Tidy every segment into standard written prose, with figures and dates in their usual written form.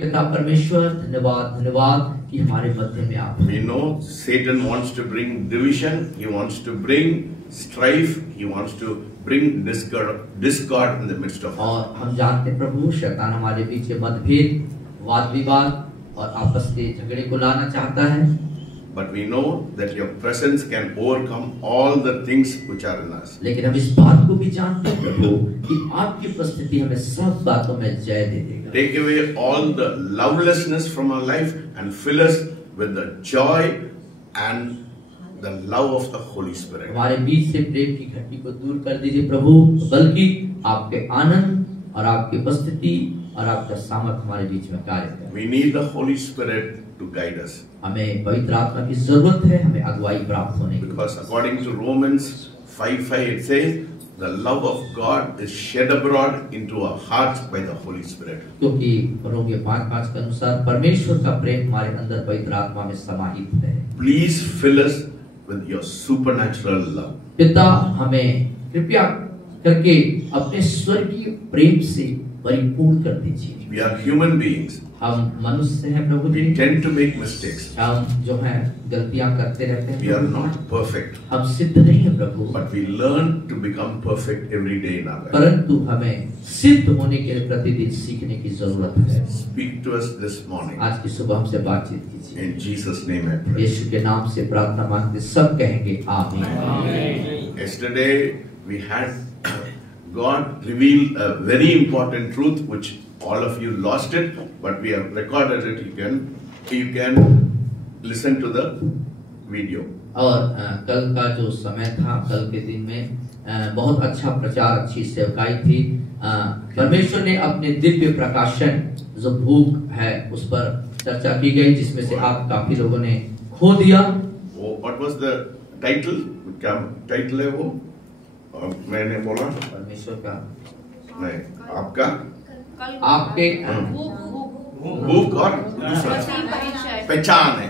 पिता परमेश्वर धन्यवाद धन्यवाद कि हमारे मध्य में आप We know Satan wants to bring division, he wants to bring strife, he wants to bring discord in the midst of us. और हम जानते हैं प्रभु शैतान हमारे बीच मतभेद वाद विवाद और आपस के झगड़े को लाना चाहता है। But we know that your presence can overcome all the things which are in us. लेकिन हम इस बात को भी जानते हैं प्रभु कि आपकी उपस्थिति हमें सब बातों में जय दे देगा। Take away all the lovelessness from our life and fill us with the joy and the love of the Holy Spirit. हमारे बीच से प्रेम की घटी को दूर कर दीजिए प्रभु, बल्कि आपके आनंद और आपकी उपस्थिति और आपका सामर्थ हमारे बीच में कार्य करे। We need the Holy Spirit to guide us. हमें पवित्र आत्मा की जरूरत है, हमें अगुवाई प्राप्त होने की। Because according to Romans 5:5 it says the love of God is shed abroad into our hearts by the Holy Spirit. क्योंकि रोमियो 5:5 के अनुसार परमेश्वर का प्रेम हमारे अंदर पवित्र आत्मा में समाहित है। Please fill us with your supernatural love. पिता हमें कृपया करके अपने स्वर्गीय प्रेम से परिपूर्ण कर दीजिए। We are human beings. हम मनुष्य हैं प्रभु जी। We tend to make mistakes. हम जो हैं गलतियां करते रहते हैं। We are not perfect. हम सिद्ध नहीं हैं प्रभु। But we learn to become perfect every day in our life. परंतु हमें सिद्ध होने के लिए प्रतिदिन सीखने की जरूरत है। Speak to us this morning. आज की सुबह हमसे बातचीत कीजिए। In Jesus' name I pray. यीशु के नाम से प्रार्थना मांगते सब कहेंगे आमीन। Yesterday we had God revealed a very important truth which all of you lost it, but we have recorded it. You can listen to the video. और कल का जो समय था, कल के दिन में बहुत अच्छा प्रचार, अच्छी सेवकाई थी। परमेश्वर ने अपने दिव्य प्रकाशन जो भूख है उस पर चर्चा की गई, जिसमें से आप काफी लोगों ने खो दिया। What was the title? क्या टाइटल है वो? मैंने बोला परमेश्वर का नहीं, आपका आपके भूख और पहचान है।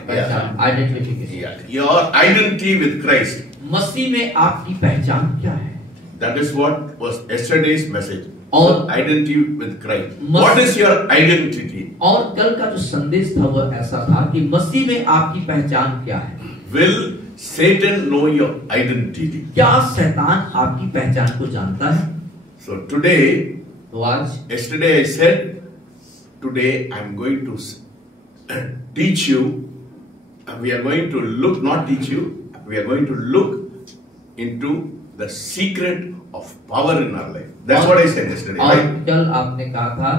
Identification, your identity with Christ. मसीह में आपकी पहचान क्या है? That is what was yesterday's message. और identity with Christ. What is your identity? और कल का जो संदेश था वो ऐसा था कि मसीह में आपकी पहचान क्या है? Will Satan know your identity? क्या शैतान आपकी पहचान को जानता है? So today, तो आज, yesterday I said, today I am going to teach you. We are going to look, not teach you. We are going to look into the secret of power in our life. That's what I said yesterday. और Right? कल आपने कहा था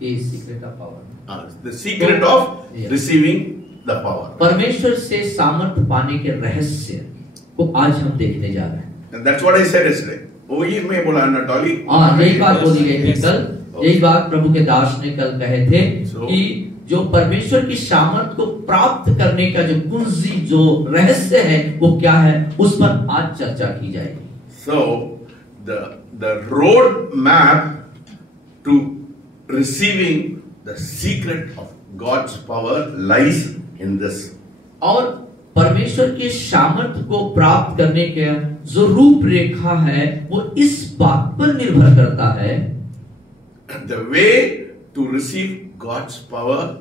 कि secret of power, The secret of receiving the power. परमेश्वर से सामर्थ्य पाने के रहस्य को आज हम देखने जा रहे हैं। And that's what I said yesterday. वही मैं बोला ना डॉली। हाँ, यही बात बोली गई थी कल। यही बात प्रभु के दास ने कल कहे थे कि जो परमेश्वर की सामर्थ को प्राप्त करने का जो कुंजी, जो रहस्य है वो क्या है, उस पर आज चर्चा की जाएगी। So the road map to receiving the secret of God's power lies in this. और परमेश्वर के सामर्थ्य को प्राप्त करने का जो रूपरेखा है वो इस बात पर निर्भर करता है, The way to receive God's power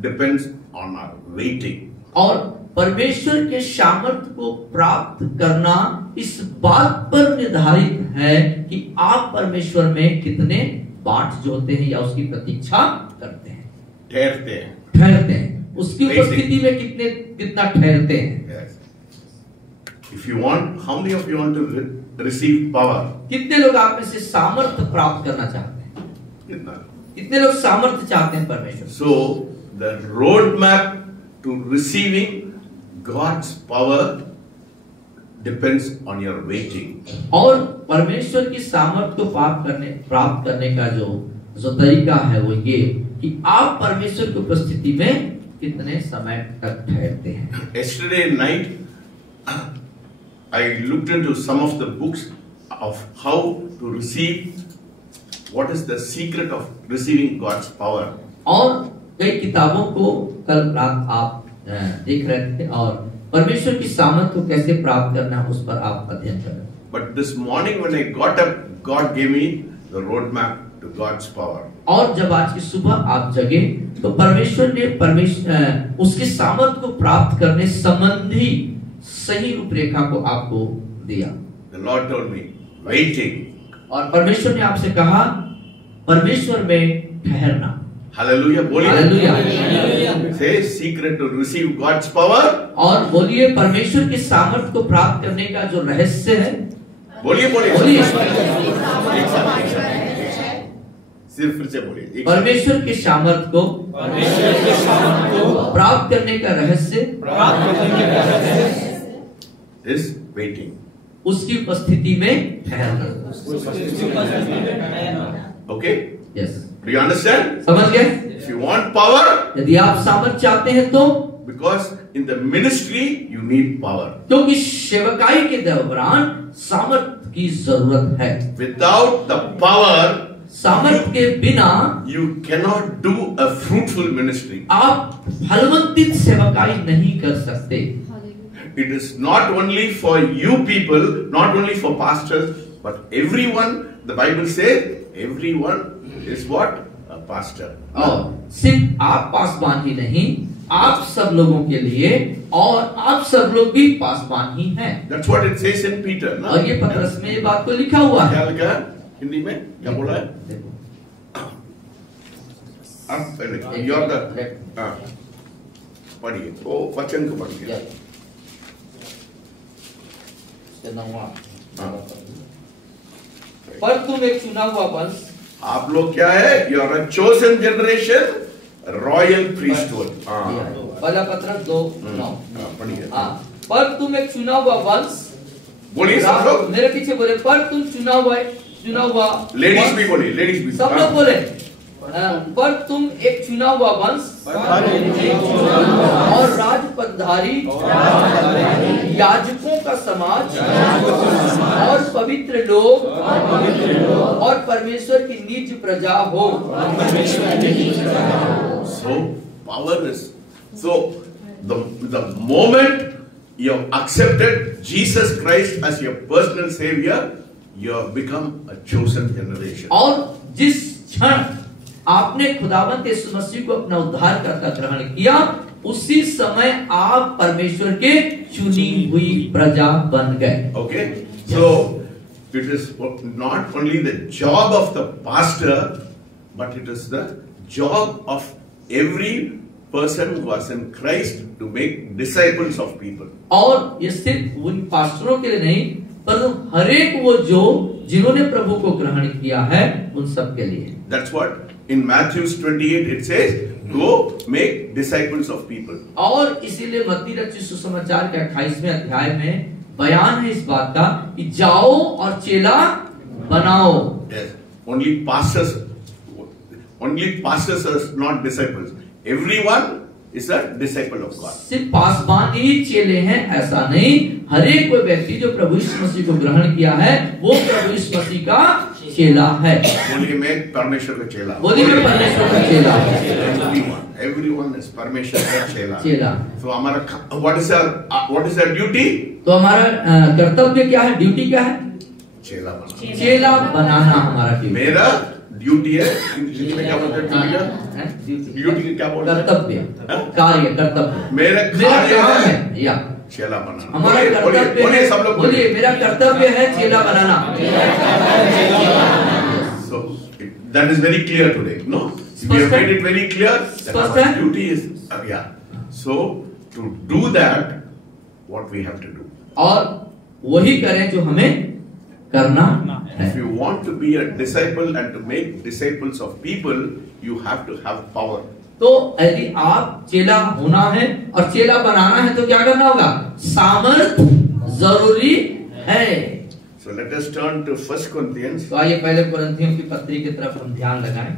depends on our waiting. और परमेश्वर के सामर्थ्य को प्राप्त करना इस बात पर निर्धारित है कि आप परमेश्वर में कितने बाट जोते हैं या उसकी प्रतीक्षा करते हैं, ठहरते हैं, उसकी उपस्थिति में कितना ठहरते हैं। Yes. If you want, how many of you want to receive power? कितने लोग आप में से सामर्थ्य प्राप्त करना चाहते हैं? कितने लोग सामर्थ्य चाहते हैं परमेश्वर? So the road map to receiving God's power depends on your waiting. और परमेश्वर की सामर्थ्य को प्राप्त करने का जो तरीका है वो ये कि आप परमेश्वर की उपस्थिति में कितने समय तक ठहरते हैं। Yesterday night I looked into some of the books of how to receive, what is the secret of receiving God's power. और कई किताबों को कल रात आप देख रहे थे और परमेश्वर की सामर्थ्य को कैसे प्राप्त करना है उस पर आप अध्ययन कर रहे थे। But this morning when I got up, God gave me the roadmap to God's power. और जब आज की सुबह आप जगे तो परमेश्वर ने उसके सामर्थ को प्राप्त करने संबंधी सही रूपरेखा को आपको दिया। The Lord told me, waiting. और परमेश्वर ने आपसे कहा परमेश्वर में ठहरना। Hallelujah. बोलिए। Hallelujah. Say secret to receive God's power. और बोलिए परमेश्वर के सामर्थ को प्राप्त करने का जो रहस्य है। बोलिए बोलिए। बोलिए। एक साथ। सिर्फ फिर से बोलिए। परमेश्वर के सामर्थ को प्राप्त करने का रहस्य is waiting. उसकी उपस्थिति में ठहरना। Okay? Yes. Do you understand? समझ गए? If you want power, यदि आप सामर्थ चाहते हैं तो because in the ministry you need power. क्योंकि सेवकाई के दौरान सामर्थ की जरूरत है। Without the power, सामर्थ के बिना you cannot do a fruitful ministry. आप फलवंतित सेवकाई नहीं कर सकते। It is not only for you people, not only for pastors, but everyone. The Bible says everyone is what? A pastor. और सिर्फ आप पासवान ही नहीं, आप सब लोगों के लिए और आप सब लोग भी पासवान ही हैं। That's what it says in Peter. No? और ये पत्रस में ये बात को लिखा हुआ है। क्या लिखा है हिंदी में? क्या बोला है? You're the पढ़िए। वो वचन को पढ़िए। पर तुम एक चुना हुआ वंश। आप लोग क्या है? You are a chosen generation, royal priesthood. पहला पत्रस 2:9। पढ़िए। पर तुम एक चुना हुआ वंश। बोलिए सब लोग। मेरे पीछे बोले पर तुम चुना हुआ। लेडीज भी बोलिए, लेडीज भी। सब लोग बोले पर तुम एक चुना हुआ वंश और राजपदधारी याजकों का समाज और पवित्र लोग और परमेश्वर की निज प्रजा हो। So power is the moment you have accepted Jesus Christ as your personal savior, you have become a chosen generation. और जिस क्षण आपने खुदावंत यीशु मसीह को अपना उद्धारकर्ता ग्रहण किया, उसी समय आप परमेश्वर के चुनी हुई प्रजा बन गए। Okay, so it is not only the job of the pastor, but it is the job of every person who is in Christ to make disciples of people. और ये सिर्फ उन पास्टरों के लिए नहीं, परंतु हर एक वो जो जिन्होंने प्रभु को ग्रहण किया है उन सब के लिए। That's what in Matthew 28 it says, go make disciples of people. और इसीलिए मत्ती रचित सुसमाचार के 28वें अध्याय में बयान है इस बात का कि जाओ और चेला बनाओ। Yes, only pastors are not disciples. Everyone is a disciple of God. सिर्फ पासवान ही चेले हैं ऐसा नहीं, हर एक कोई व्यक्ति जो प्रभु यीशु मसीह को ग्रहण किया है वो प्रभु यीशु मसीह का चेला है। बोलिए मैं परमेश्वर का चेला। बोलिए मैं परमेश्वर का चेला हूं। Everyone is परमेश्वर का चेला। चेला। So हमारा what is our duty? तो हमारा कर्तव्य क्या है, ड्यूटी क्या है? चेला बनाना। चेला बनाना हमारा ड्यूटी। मेरा ड्यूटी है। इसमें क्या बोलते हैं? ड्यूटी क्या बोलते हैं? कर्तव्य, कार्य, कर्तव्य। मेरा काम है या चेला बनाना। हमारा कर्तव्य बोलिए सब लोग बोलिए मेरा कर्तव्य है चेला बनाना। So that is very clear today, no? We have made it very clear that our duty is So to do that, what we have to do? और वही करें जो हमें करना है। If you want to be a disciple and to make disciples of people, you have to have power. तो यदि आप चेला होना है और चेला बनाना है तो क्या करना होगा? सामर्थ जरूरी है। So let us turn to 1 Corinthians. तो आइए पहले कुरिन्थियों की पत्री की तरफ हम ध्यान लगाएं।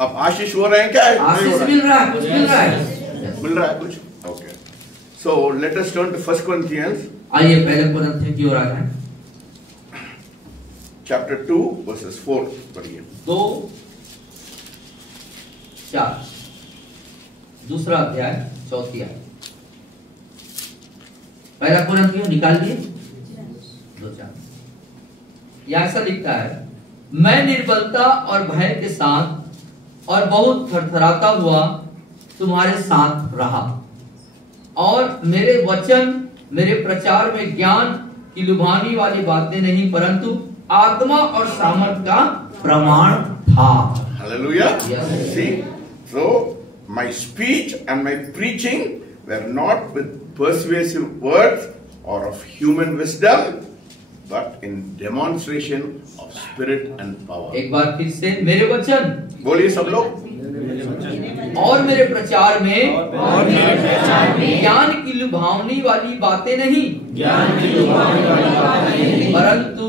अब आशीष हो रहे हैं क्या? आशीष मिल रहा है, कुछ मिल रहा है, मिल रहा है कुछ? Okay. So let us turn to 1 Corinthians. आइए पहले कुरिन्थियों की ओर आ जाएं। Chapter 2 verses 4 पढ़िए। 2:4 दूसरा अध्याय 4 आयत। पहला कुरिन्थियों निकाल दिए 2:4। या ऐसा लिखता है, मैं निर्बलता और भय के साथ और बहुत थरथराता हुआ तुम्हारे साथ रहा, और मेरे वचन मेरे प्रचार में ज्ञान की लुभाने वाली बातें नहीं, परंतु आत्मा और सामर्थ का प्रमाण था। Hallelujah. Yes. See, so my speech and my preaching were not with persuasive words or of human wisdom, but in demonstration of spirit and power. एक बार फिर से, मेरे वचन, बोलिए सब लोग, और मेरे प्रचार में ज्ञान की लुभावनी वाली बातें नहीं, परंतु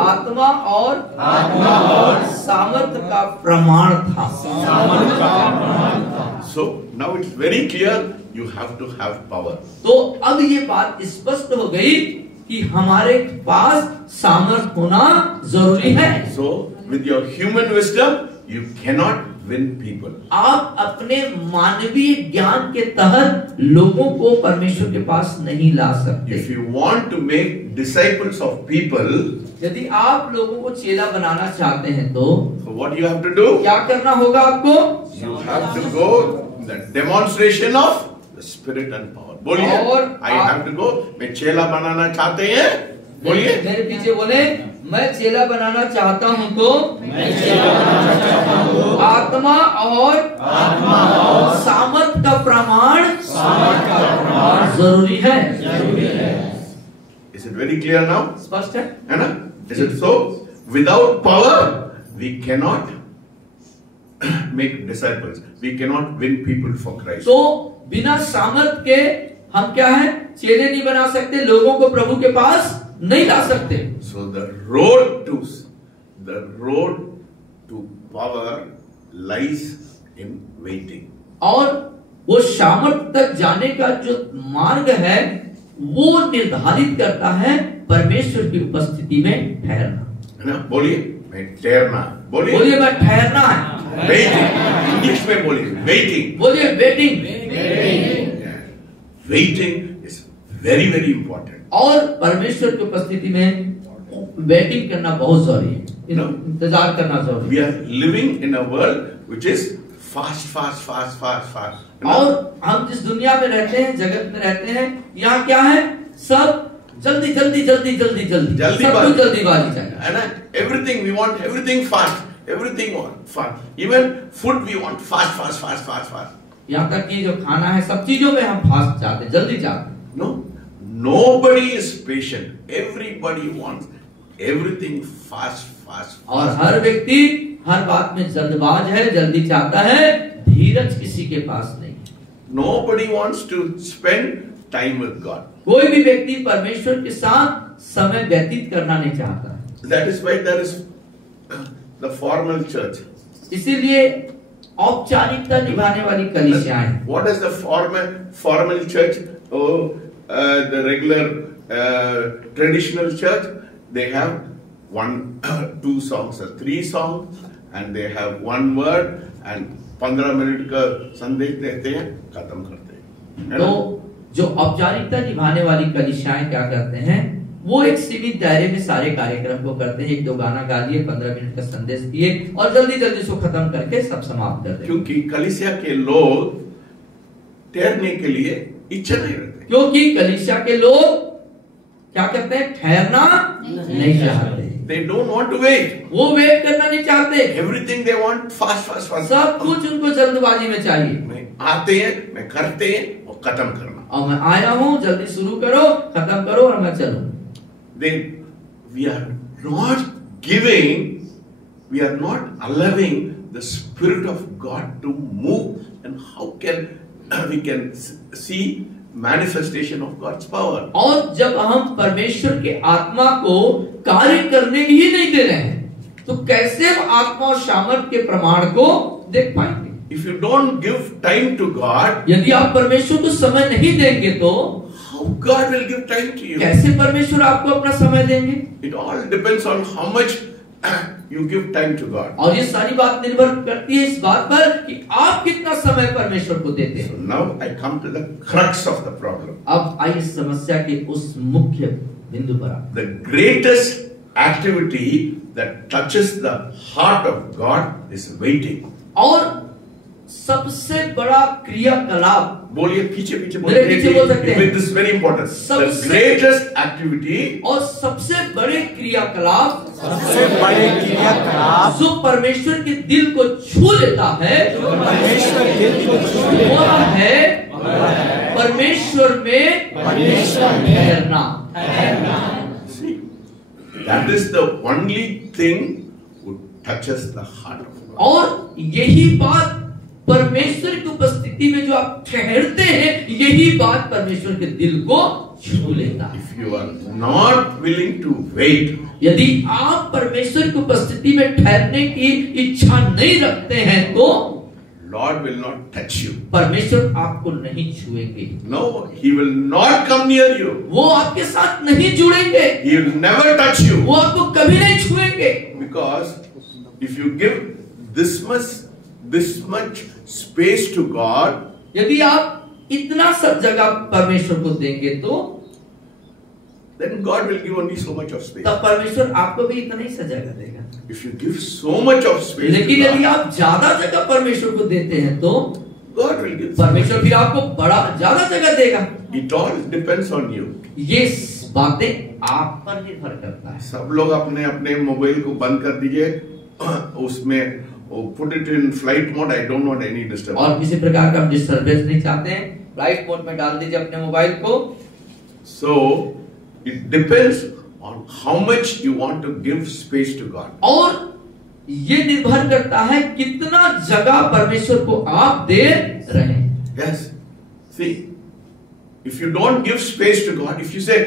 आत्मा और सामर्थ का प्रमाण था। So now it's very clear you have to have power. तो अब ये बात स्पष्ट हो गई कि हमारे पास सामर्थ होना जरूरी है। So with your human wisdom you cannot win people. आप अपने मानवीय ज्ञान के तहत लोगों को परमेश्वर के पास नहीं ला सकते। If you want to make disciples of people, यदि आप लोगों को चेला बनाना चाहते हैं तो so what do you have to do? क्या करना होगा आपको? You have to go the demonstration of the spirit and power. बोलिए, और I have to go. मैं चेला बनाना चाहते हैं? बोलिए, मेरे पीछे बोले, मैं चेला बनाना चाहता हूं तो आत्मा और सामर्थ का प्रमाण जरूरी है। Is it very clear now? स्पष्ट है ना? Is it so? Without power, we cannot make disciples. We cannot win people for Christ. तो बिना सामर्थ के हम क्या है, चेले नहीं बना सकते, लोगों को प्रभु के पास नहीं ला सकते। So the road to power lies in waiting. और वो सामर्थ तक जाने का जो मार्ग है वो निर्धारित करता है परमेश्वर की उपस्थिति में ठहरना। है ना? बोलिए, मैं ठहरना। बोलिए मैं ठहरना है। वेटिंग, इंग्लिश में बोलिए वेटिंग। बोलिए waiting. Waiting is very very important. और परमेश्वर की उपस्थिति में वेटिंग करना बहुत जरूरी है, इंतजार करना जरूरी है। We are living in a world which is fast. और हम जिस दुनिया में रहते हैं, जगत में रहते हैं, यहाँ क्या है, सब जल्दी सब कुछ जल्दीबाजी चाहिए, है ना? Everything we want, everything fast, everything fast. Even food we want fast. यहाँ तक कि जो खाना है, सब चीजों में हम फास्ट चाहते हैं, जल्दी चाहते हैं। No, nobody is patient. Everybody wants everything fast. और हर व्यक्ति हर बात में जल्दबाज है, जल्दी चाहता है, धीरज किसी के पास नहीं। Nobody wants to spend time with God. कोई भी व्यक्ति परमेश्वर के साथ समय व्यतीत करना नहीं चाहता है। That is why there is the formal church. इसीलिए औपचारिकता निभाने वाली कलीसियाएं। What is the formal church? The regular traditional church, they have 2 songs or 3 songs, and they have 1 word and 15 minute का संदेश देते हैं, खत्म करते हैं। तो जो औपचारिकता निभाने वाली कलीसियाएं क्या करते हैं, वो एक सीमित दायरे में सारे कार्यक्रम को करते हैं। 1-2 गाना गा लिए, 15 मिनट का संदेश दिए और जल्दी उसको खत्म करके सब समाप्त कर देते। क्योंकि कलीसिया के लोग ठहरने के लिए इच्छा नहीं रखते। क्योंकि कलीसिया के लोग क्या करते हैं, ठहरना नहीं चाहते। They don't want to wait. वो वेट करना नहीं चाहते। Everything they want fast. सब कुछ उनको जल्दबाजी में चाहिए। मैं आते हैं, मैं करते हैं और खत्म करना। और मैं आया हूँ, जल्दी शुरू करो, खत्म करो और मैं चलूं। We are not giving, we are not allowing the Spirit of God to move, and how can we can see manifestation of God's power? और जब हम परमेश्वर के आत्मा को कार्य करने ही नहीं दे रहे हैं, तो कैसे हम आत्मा और सामर्थ के प्रमाण को देख पाएंगे? If you don't give time to God, यदि आप परमेश्वर को समय नहीं देंगे तो how God will give time to you? कैसे परमेश्वर आपको अपना समय देंगे? It all depends on how much you give time to God. और ये सारी बात निर्भर करती है इस बात पर कि आप कितना समय परमेश्वर को देते हैं। So now I come to the crux of the problem. अब आइए समस्या के उस मुख्य बिंदु पर आते हैं। The greatest activity that touches the heart of God is waiting. और सबसे बड़ा क्रियाकलाप, बोलिए पीछे पीछे मेरे पीछे बोल सकते हैं। This is very important. The सबसे- greatest activity और सबसे बड़े क्रियाकलाप सबसे बड़े क्रियाकलाप जो परमेश्वर के दिल को छू लेता है, परमेश्वर दिल को छू वह लेता है परमेश्वर में परमेश्वर में ठहरना। See, that is the only thing who touches the heart of God. और यही बात परमेश्वर की उपस्थिति में जो आप ठहरते हैं, यही बात परमेश्वर के दिल को छू लेता है। If you are not willing to wait, यदि आप परमेश्वर की उपस्थिति में ठहरने की इच्छा नहीं रखते हैं तो Lord will not touch you. परमेश्वर आपको नहीं छुएंगे, No, He will not come near you. वो आपके साथ नहीं जुड़ेंगे, He will never touch you. वो आपको कभी नहीं छुएंगे। Because if you give this much space to God, यदि आप इतना सब जगह परमेश्वर को देंगे तो then God will give only so much of space. तब परमेश्वर आपको भी इतना ही सा जगह देगा। If you give so much of space to लेकिन यदि God, आप ज्यादा जगह परमेश्वर को देते हैं तो God will give. परमेश्वर फिर आपको बड़ा ज्यादा जगह देगा। It all depends on you. ये बातें आप पर निर्भर करता है। सब लोग अपने अपने मोबाइल को बंद कर दीजिए, उसमें put it in flight mode. I don't want any disturbance. और किसी प्रकार का डिस्टरबेंस नहीं चाहते हैं, फ्लाइट मोड में डाल दीजिए अपने मोबाइल को। So it depends on how much you want to give space to God. और ये निर्भर करता है कितना जगह परमेश्वर को आप दे रहे हैं। Yes. See, if you don't give space to God, if you say,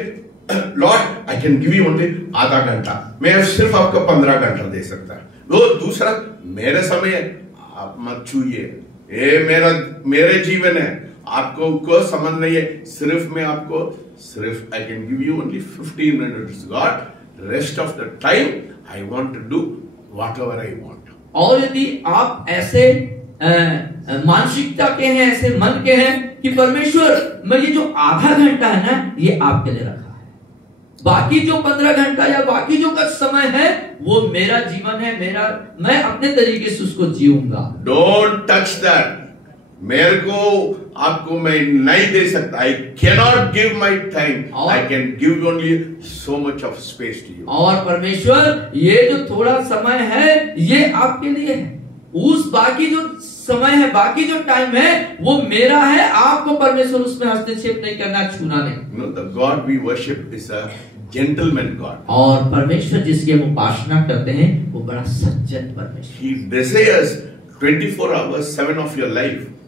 Lord, I can give you only आधा घंटा, मैं सिर्फ आपको 15 घंटा दे सकता है। वो दूसरा, मेरे समय आप मत छूइए, ये मेरे जीवन है, आपको को समझ नहीं है, सिर्फ मैं आपको सिर्फ I can give you only 15 minutes. God, rest of the time I want to do whatever I want. और यदि आप ऐसे मानसिकता के हैं, ऐसे मन के हैं कि परमेश्वर मैं ये जो आधा घंटा है ना, ये आपके लिए रखा है, बाकी जो 15 घंटा या बाकी जो का समय है वो मेरा जीवन है, मैं अपने तरीके से उसको जीऊंगा। Don't touch that. मेरे को आपको मैं नहीं दे सकता। I cannot give my time. I can give only so much of space to you. और परमेश्वर ये जो थोड़ा समय है ये आपके लिए है, उस बाकी जो समय है, बाकी जो टाइम है वो मेरा है, आपको परमेश्वर उसमें हस्तक्षेप नहीं करना, छूना नहीं। No, the God we worship is a gentleman God. और परमेश्वर जिसकी हम उपासना करते हैं वो बड़ा सज्जन परमेश्वर। He desires 24 hours 7 of your life.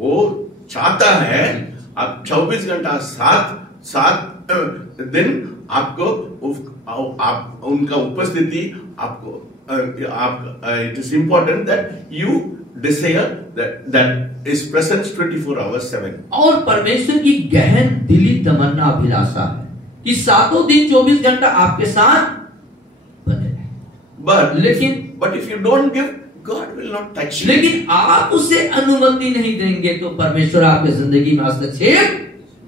वो चाहता है आप 24 घंटा 7 दिन आपको आप उनका उपस्थिति आपको it is important that you desire that is presence 24 hours 7. और परमेश्वर की गहन दिली तमन्ना अभिलाषा है कि सातों दिन 24 घंटा आपके साथ बने रहे। But if you don't give, God will not touch you. लेकिन आप उसे अनुमति नहीं देंगे तो परमेश्वर आपकी जिंदगी में हस्तक्षेप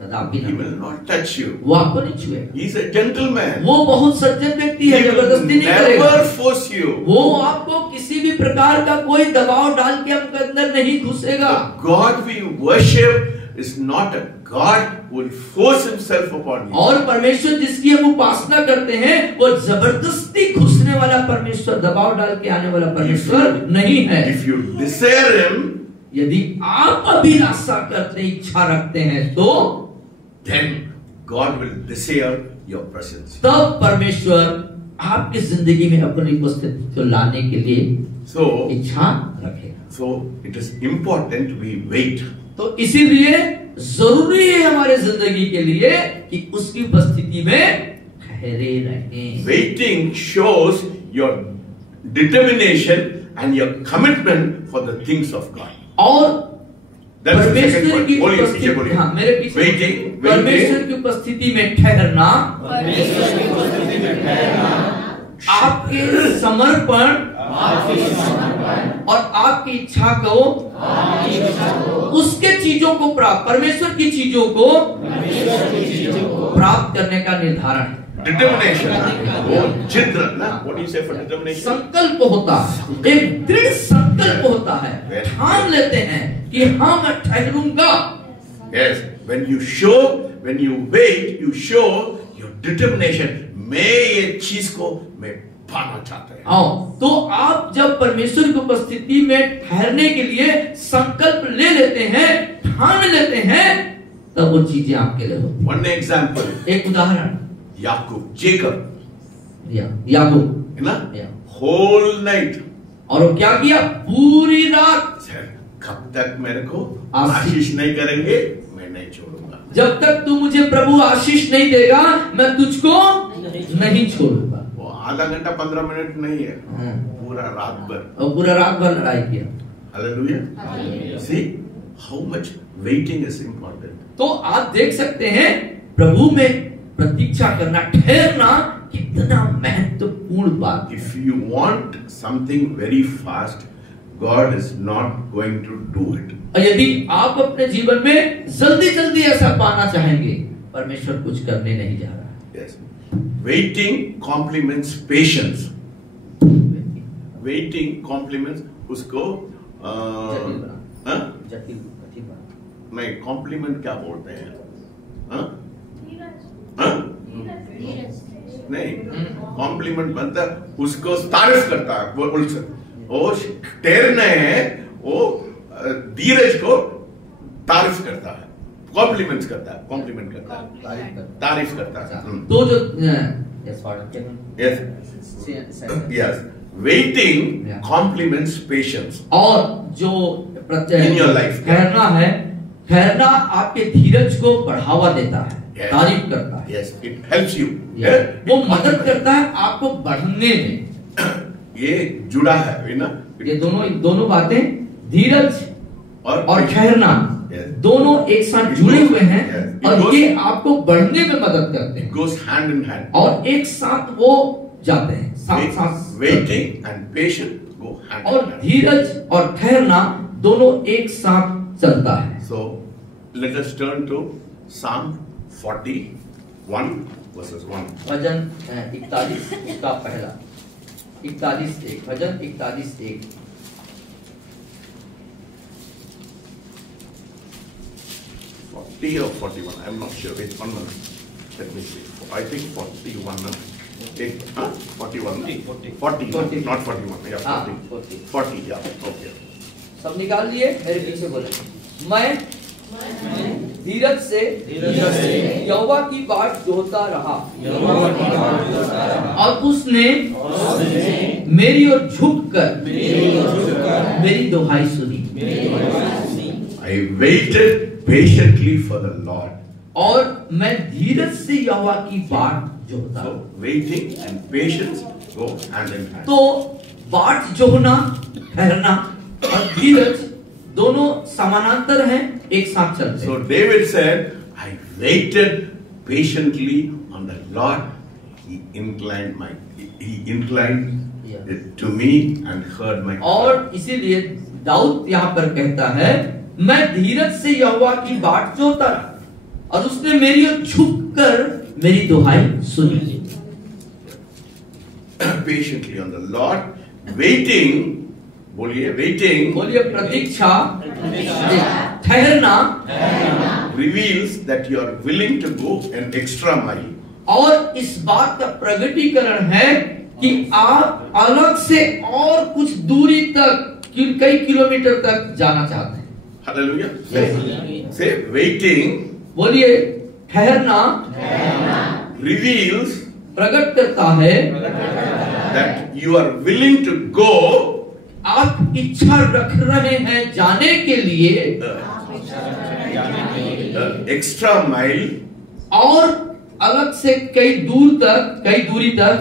कदापि He नहीं will not touch you. वो आपको नहीं छुएगा। He is a gentleman. वो बहुत सज्जन व्यक्ति है, He will जबरदस्ती नहीं करेगा। never force you. वो आपको किसी भी प्रकार का कोई दबाव डाल के आपके अंदर नहीं घुसेगा। The God we worship is not a God who will force himself upon you. और परमेश्वर जिसकी हम उपासना करते हैं वो जबरदस्ती घुसने वाला परमेश्वर, दबाव डाल के आने वाला परमेश्वर नहीं है। If you desire him, यदि आप अभिलाषा करते, इच्छा रखते हैं तो then God will desire your presence. तब परमेश्वर आपकी जिंदगी में अपनी उपस्थिति को लाने के लिए So, इच्छा रखेगा। so it is important we wait. तो इसीलिए जरूरी है हमारे जिंदगी के लिए कि उसकी उपस्थिति में ठहरे रहें। Waiting shows your determination and your commitment for the things of God. और That's the second परमेश्वर point. की बोलिए, पीछे उपस्थिति, बोलिए। हाँ मेरे पीछे, Waiting, परमेश्वर की उपस्थिति में ठहरना, आपके समर्पण और आपकी इच्छा को, उसके चीजों को प्राप्त, परमेश्वर की चीजों को प्राप्त करने का निर्धारण है। Determination. वो जिद रखना. What do you say for determination? संकल्प होता है, एक दृढ़ संकल्प होता है, ठान लेते हैं कि हाँ मैं ठहरूंगा. Yes. When you wait, you show your determination. मैं ये चीज को मैं पाना चाहता हूँ. आओ, तो आप जब परमेश्वर की उपस्थिति में ठहरने के लिए संकल्प ले लेते हैं, ठान लेते हैं, तब वो चीजें आपके लिए होती हैं. One example. एक उदाहरण, Jacob. याकूब, है ना? Whole night. और वो क्या किया? पूरी रात. Sir, कब तक मेरे को आशीष आशीष नहीं करेंगे, मैं नहीं छोड़ूंगा. जब तक तू मुझे प्रभु आशीष नहीं देगा, मैं तुझको नहीं छोड़ूंगा. वो आधा घंटा 15 मिनट नहीं है, पूरा रात भर. और पूरा रात भर लड़ाई किया. Hallelujah. See how much waiting is important. तो आप देख सकते हैं प्रभु में प्रतीक्षा करना, ठहरना कितना महत्वपूर्ण बात है. If you want something very fast, God is not going to do it. और यदि आप अपने जीवन में जल्दी जल्दी ऐसा पाना चाहेंगे, परमेश्वर कुछ करने नहीं जा रहा है. Yes. Waiting complements patience. Waiting complements उसको जटिल कठिन बात. नहीं, compliment क्या बोलते हैं? नहीं, compliment मतलब उसको तारीफ करता है. वो ठहरने हैं, वो धीरज को तारीफ करता है, कॉम्प्लीमेंट्स करता है, कॉम्प्लीमेंट करता है, तारीफ करता है. तो जो yes, waiting complements patience. और जो In your life. ठहरना है, ठहरना आपके धीरज को बढ़ावा देता है, Yes. तारीफ करता है. Yes, it helps you. वो मदद करता है आपको बढ़ने में. ये जुड़ा है ना? ये दोनों बातें, धीरज और ठहरना, Yes. दोनों एक साथ जुड़े हुए हैं. Yes. और ये आपको बढ़ने में मदद करते हैं. It goes hand in hand. और एक साथ वो जाते हैं, साथ साथ. Waiting and patience go hand in और hand. धीरज और ठहरना दोनों एक साथ चलता है. So let us turn to Psalm 41 verses 1. भजन 41 का पहला 41:1, भजन 41:1. Or 41, I'm not sure. Wait 1 minute. Let me see. I think 41. 40, not 41. Yeah, 40. 40, yeah. Okay. सब निकाल लिए, मेरे पीछे बोले. मैं धीरज से यहोवा की बाट जोहता रहा, और उसने मेरी ओर झुककर मेरी दुहाई सुनी. I waited patiently for the Lord. और मैं धीरज से यहोवा की बाट जोहता. So waiting and patience go hand in hand. तो बाट जोहना, ठहरना और धीरज दोनों समानांतर हैं, एक साथ चलते हैं. So David said, I waited patiently on the Lord. He inclined to me and heard my cry. और इसीलिए दाऊद यहाँ पर कहता है, मैं धीरज से यहोवा की बाट जोहता रहा, और उसने मेरी ओर झुककर मेरी दुहाई सुनी. Patiently on the Lord, waiting. बोलिए प्रतीक्षा, ठहरना reveals that you are willing to go an extra mile. और इस बात का प्रगटीकरण है कि आप अलग से और कुछ दूरी तक, कई किलोमीटर तक जाना चाहते हैं. Hallelujah. Say waiting. बोलिए ठहरना reveals प्रकट करता है that you are willing to go. आप इच्छा रख रहे हैं जाने के लिए extra mile. और अलग से कई दूरी तक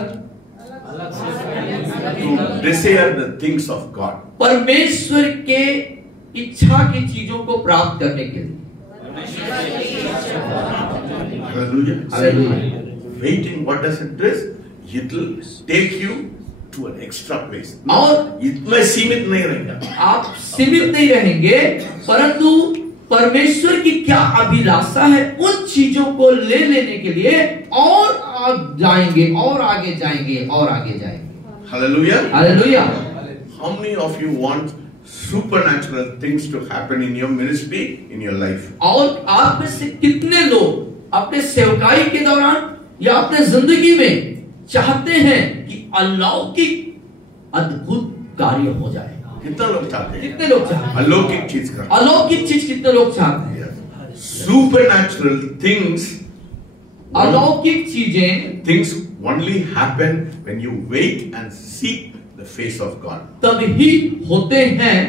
to desire the things of God. परमेश्वर के इच्छा की चीजों को प्राप्त करने के लिए. Hallelujah. Hallelujah. Waiting, what does it do? It will take you to an extra place. और इतना सीमित नहीं रहेगा. आप सीमित नहीं रहेंगे, परंतु परमेश्वर की क्या अभिलाषा है उन चीजों को ले लेने के लिए और जाएंगे और आगे जाएंगे और आगे जाएंगे। Hallelujah. Hallelujah. How many of you want supernatural things to happen in your ministry, in your life? और आप में से कितने लोग अपने सेवकाई के दौरान या अपने जिंदगी में चाहते हैं कि अलौकिक अद्भुत कार्य हो जाए? कितना लोग चाहते हैं? कितने लोग चाहते हैं? अलौकिक चीज का। अलौकिक चीज कितने लोग चाहते हैं? Supernatural things. अलौकिक चीजें Things only happen when you wait and seek the face of God. तभी होते हैं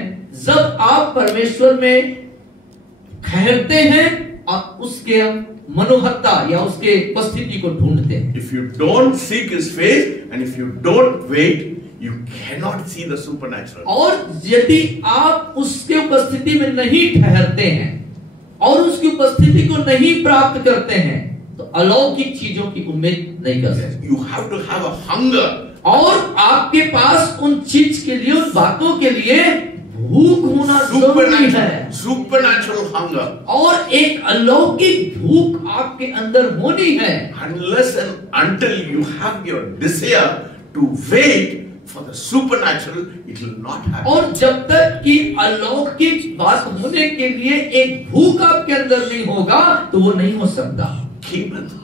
जब आप परमेश्वर में ठहरते हैं और उसके मनोहरता या उसके उपस्थिति को ढूंढते हैं। If you don't seek His face and if you don't wait, you cannot see the supernatural. और यदि आप उसके उपस्थिति में नहीं ठहरते हैं और उसकी उपस्थिति को नहीं प्राप्त करते हैं तो अलौकिक चीजों की उम्मीद नहीं कर सकते। You have to have a hunger. और आपके पास उन चीज के लिए, उन बातों के लिए भूख होना जरूरी है। Supernatural hunger. और एक अलौकिक भूख आपके अंदर होनी है। Unless and until you have your desire to wait for the supernatural, it will not happen. और जब तक कि अलौकिक बात होने के लिए एक भूख आपके अंदर नहीं होगा तो वो नहीं हो सकता। कीमत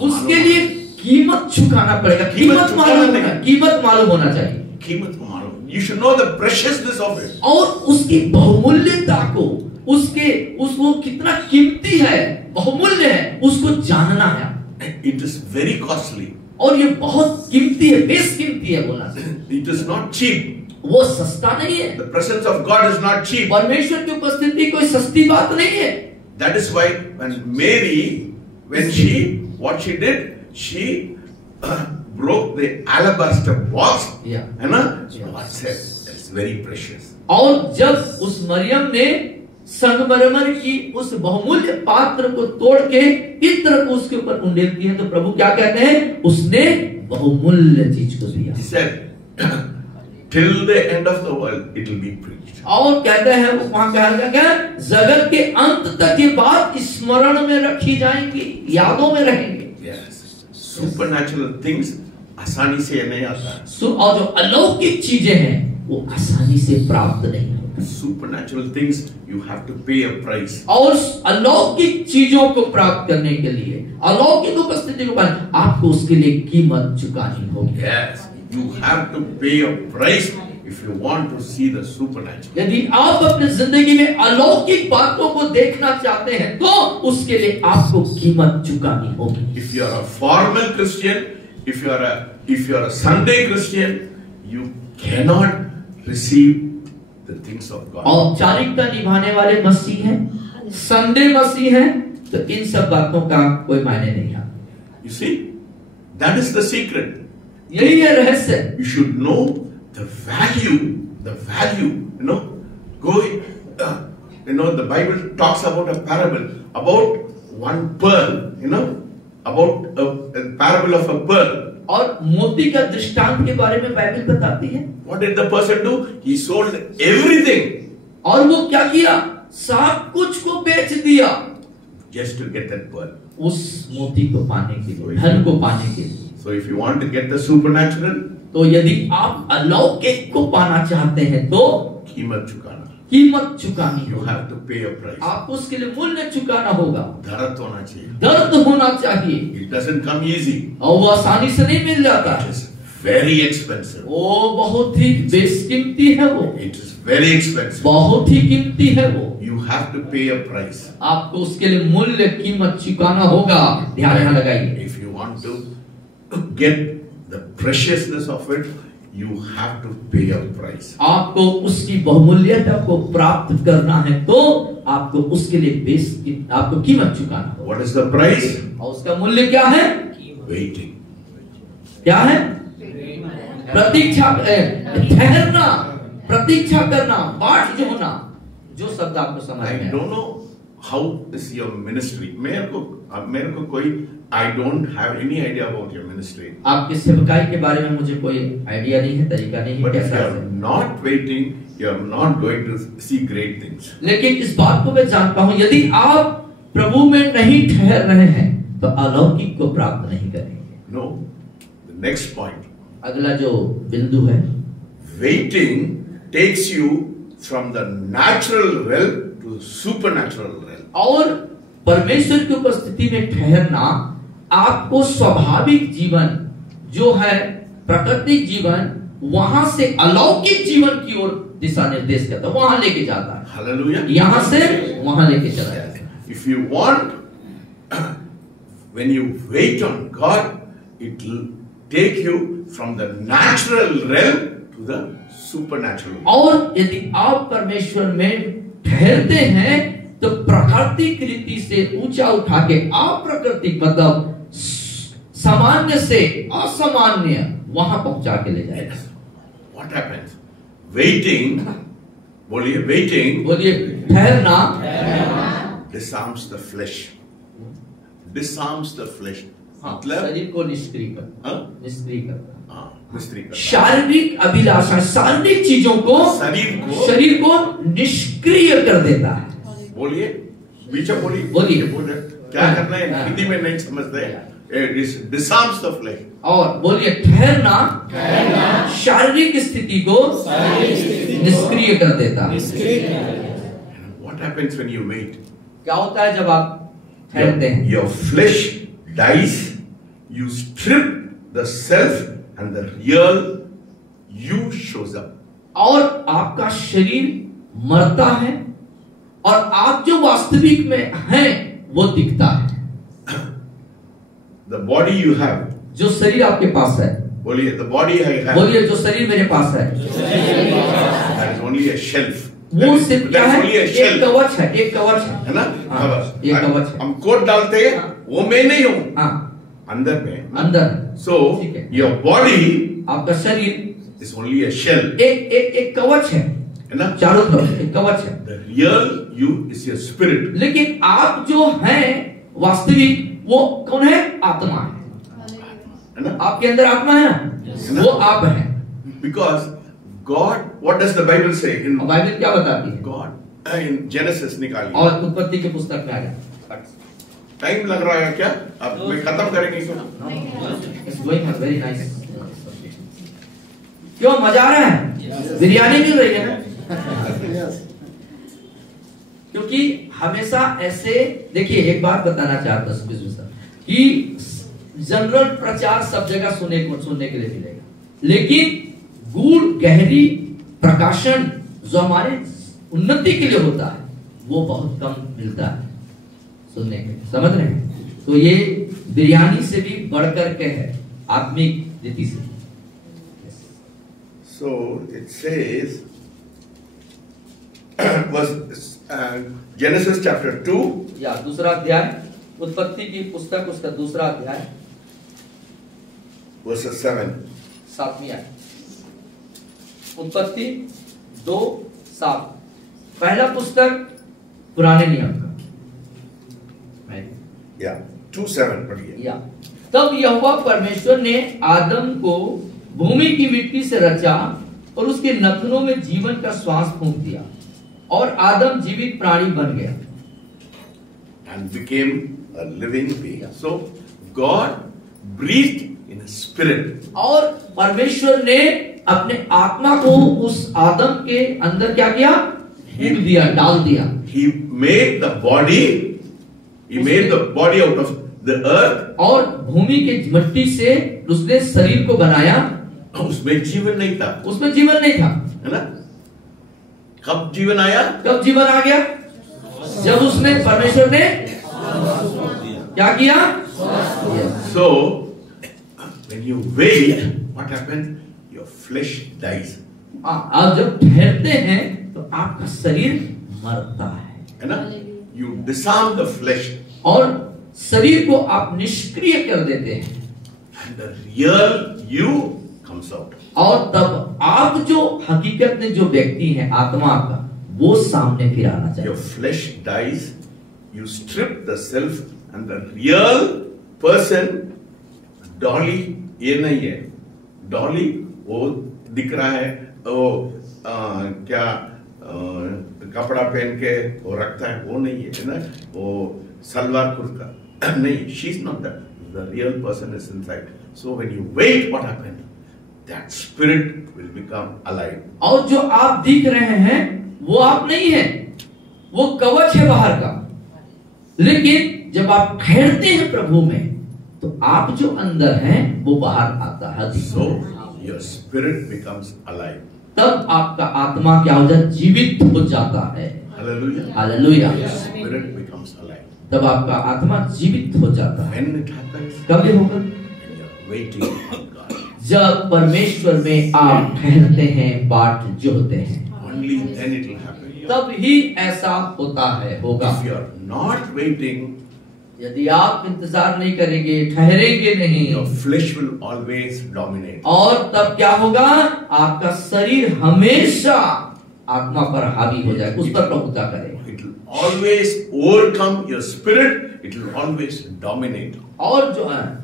उसके लिए कीमत चुकाना पड़ेगा। कीमत मालूम होना चाहिए। कीमत को मालूम। You should know the preciousness of it. और उसकी बहुमूल्यता को, उसको कितना कीमती है, बहुमूल्य है, उसको जानना है। It is very costly. और ये बहुत कीमती है, बेस कीमती है बोला। It is not cheap. वो सस्ता नहीं है। The presence of God is not cheap. परमेश्वर की उपस्थिति कोई सस्ती बात नहीं है। That is why when Mary, what she did, she broke the alabaster box. Yeah. है ना? God said, it's very precious. और जब उस मरियम ने संगमरमर की उस बहुमूल्य पात्र को तोड़ के इत्र को उसके ऊपर उंडेल दिया तो प्रभु क्या कहते हैं? उसने बहुमूल्य चीज को दिया। He said, till the end of the world it will be preached. और कहते हैं वो वहां कहा गया जगत के अंत तक ये बात स्मरण में रखी जाएंगी, यादों में रहेंगे। Yes. Supernatural things आसानी से नहीं आता। और जो अलौकिक चीजें हैं वो आसानी से प्राप्त नहीं होती। Supernatural things you have to pay a price. और अलौकिक चीजों को प्राप्त करने के लिए, अलौकिक उपस्थिति को पाने, आपको उसके लिए कीमत चुकानी होगी। Yes, you have to pay a price if you want to see the supernatural. यदि आप अपने जिंदगी में अलौकिक बातों को देखना चाहते हैं तो उसके लिए आपको कीमत चुकानी होगी। If you are a formal Christian, if you are a Sunday Christian, you cannot receive the things of God. औपचारिकता निभाने वाले मसीह हैं, संडे मसीह हैं, तो इन सब बातों का कोई मायने नहीं आता। You see, that is the secret. यही है रहस्य। You should know the value. The Bible talks about a parable about one pearl. About a parable of a pearl. और मोती का दृष्टांत के बारे में बाइबल बताती है। What did the person do? He sold everything. और वो क्या किया? सब कुछ को बेच दिया just to get that pearl. उस मोती को पाने के लिए, धन को पाने के लिए। So if you want to get the supernatural, तो यदि आप अलौकिक को पाना चाहते हैं तो कीमत चुकाना। You have to pay a price. आपको उसके लिए मूल्य चुकाना होगा। दर्द होना चाहिए। दर्द होना चाहिए। It doesn't come easy. और वो आसानी से नहीं मिल जाता। It is very expensive. वो बहुत ही बेशकीमती है वो। It is very expensive. बहुत ही कीमती है वो। You have to pay a price. आपको उसके लिए मूल्य कीमत चुकाना होगा। ध्यान यहाँ लगाइए। If you want to get the preciousness of it, you have to pay a price. आपको उसकी बहुमूल्यता को प्राप्त करना है तो आपको उसके लिए आपको कीमत चुकाना होगा। What is the price? और उसका मूल्य क्या है? Waiting. क्या है? प्रतीक्षा, ठहरना, प्रतीक्षा करना, बाट जो होना, जो शब्द आपको समझ में I don't know how is your ministry? मेरे को कोई, I don't have any idea about your ministry. आपके सेवकाई के बारे में मुझे कोई आइडिया नहीं है, तरीका नहीं है But if कैसा you are है। not waiting, you are not going to see great things. लेकिन इस बात को मैं जानता हूं, यदि आप प्रभु में नहीं ठहर रहे हैं तो अलौकिक को प्राप्त नहीं करेंगे। No. The next point. अगला जो बिंदु है, Waiting takes you from the natural realm to the supernatural realm. और परमेश्वर की उपस्थिति में ठहरना आपको स्वाभाविक जीवन जो है, प्राकृतिक जीवन, वहां से अलौकिक जीवन की ओर दिशा निर्देश करता है, वहां लेके जाता है। Hallelujah. यहां से वहां लेके चला जाता है। If you want, when you wait on God, it will take you from the natural realm to the supernatural. और यदि आप परमेश्वर में ठहरते हैं तो प्राकृतिक रीति से ऊंचा उठा के अप्राकृतिक मतलब सामान्य से असामान्य वहां पहुंचा के ले जाएगा। What happens? Waiting, बोलिए waiting, बोलिए ठहरना disarms the flesh. Disarms the flesh. हाँ, मतलब शरीर को निष्क्रिय करता, हाँ? निष्क्रिय करता, मिस्त्री करता है। शारीरिक अभिलाषा, शारीरिक चीजों को, शरीर को निष्क्रिय कर देता है। बोलिए, बीचा बोलिए, बोलिए। क्या करना है? हिंदी में नहीं समझते हैं। It disarms the flesh. और बोलिए ठहरना शारीरिक स्थिति को निष्क्रिय कर देता है। What happens when you wait? क्या होता है जब आप ठहरते हैं? Your flesh dies. You strip the self, and the real you shows up. और आपका शरीर मरता है और आप जो वास्तविक में हैं वो दिखता है। The body you have. जो शरीर आपके पास है, बोलिए, the body I have. बोलिए जो शरीर मेरे पास है, That is only a shelf. वो सिर्फ क्या है? only a एक shelf. कवच है, एक कवच है ना? हाँ, कवच। ये कवच है। हम कोट डालते हैं, वो मैं नहीं हूँ। हाँ, अंदर में। अंदर। So ठीक है। your body आपका शरीर is only a shell. एक कवच है, है ना? चारों तरफ एक कवच है। The real you is your spirit. लेकिन आप जो हैं वास्तविक वो कौन है? आत्मा है। है ना? आपके अंदर आत्मा है ना, वो आप है। Because God, what does the Bible say in Bible क्या बताती है? God in Genesis निकालिए। और उत्पत्ति के पुस्तक में आ जाए। टाइम लग रहा है क्या? अब मैं खत्म करेंगे इसको। It's going on very nice. क्यों मजा आ रहा है? बिरयानी मिल रही है ना? क्योंकि हमेशा ऐसे देखिए, एक बात बताना चाहता हूं कि जनरल प्रचार सब जगह सुनने के लिए मिलेगा, लेकिन गूढ़ गहरी प्रकाशन जो हमारे उन्नति के लिए होता है वो बहुत कम मिलता है सुनने के लिए। समझ रहे हैं? तो ये बिरयानी से भी बढ़कर के है, आत्मिक रीति से। So it says, Genesis chapter 2, या दूसरा अध्याय, उत्पत्ति की पुस्तक उसका दूसरा अध्याय, verses 7. 7वीं आयत। उत्पत्ति 2:7। पहला पुस्तक पुराने नियम का। Yeah, 2:7 पढ़िए। या तब यहोवा परमेश्वर ने आदम को भूमि की मिट्टी से रचा और उसके नथनों में जीवन का श्वास फूंक दिया और आदम जीवित प्राणी बन गया। And became a living being. So God breathed in a spirit. और परमेश्वर ने अपने आत्मा को उस आदम के अंदर क्या किया? फूंक दिया, डाल दिया। He made the body. He made the body out of the earth. और भूमि के मिट्टी से उसने शरीर को बनाया। उसमें जीवन नहीं था। उसमें जीवन नहीं था, है ना? कब जीवन आया? कब जीवन आ गया? जब उसने परमेश्वर ने क्या किया? So when you wait, what happens? Your flesh dies. आप जब ठहरते हैं तो आपका शरीर मरता है ना? You disarm the flesh. और शरीर को आप निष्क्रिय कर देते हैं And the real you comes out. और तब आप जो हकीकत में जो व्यक्ति हैं, आत्मा का, वो सामने फिर आना चाहिए। Your flesh dies you strip the self and the real person, Dolly ये नहीं है. डॉली वो दिख रहा है, वो क्या कपड़ा पहन के वो रखता है, वो नहीं है ना, वो सलवार कुर्ता नहीं. She is not that. The real person is inside. So when you wait, what happened? That spirit will become alive. और जो आप दिख रहे हैं वो आप नहीं है, वो कवच है बाहर का. लेकिन जब आप ठहरते हैं प्रभु में तो आप जो अंदर हैं वो बाहर आता है. So your spirit becomes alive. तब आपका आत्मा क्या हो जाता, जीवित हो जाता है. Hallelujah. Hallelujah. Your spirit becomes alive. तब आपका आत्मा जीवित हो जाता है. When it happens? कब ये होगा? When you're waiting on God. जब परमेश्वर में आप ठहरते हैं, बाट जोहते हैं, Only then it will happen. तब ही ऐसा होता है, होगा. If you are not waiting, यदि आप इंतजार नहीं करेंगे, ठहरेंगे नहीं, your flesh will always dominate. और तब क्या होगा, आपका शरीर हमेशा आत्मा पर हावी हो जाएगा, उस पर प्रभुता करेगा. It will always overcome your spirit. It will always dominate. और जो है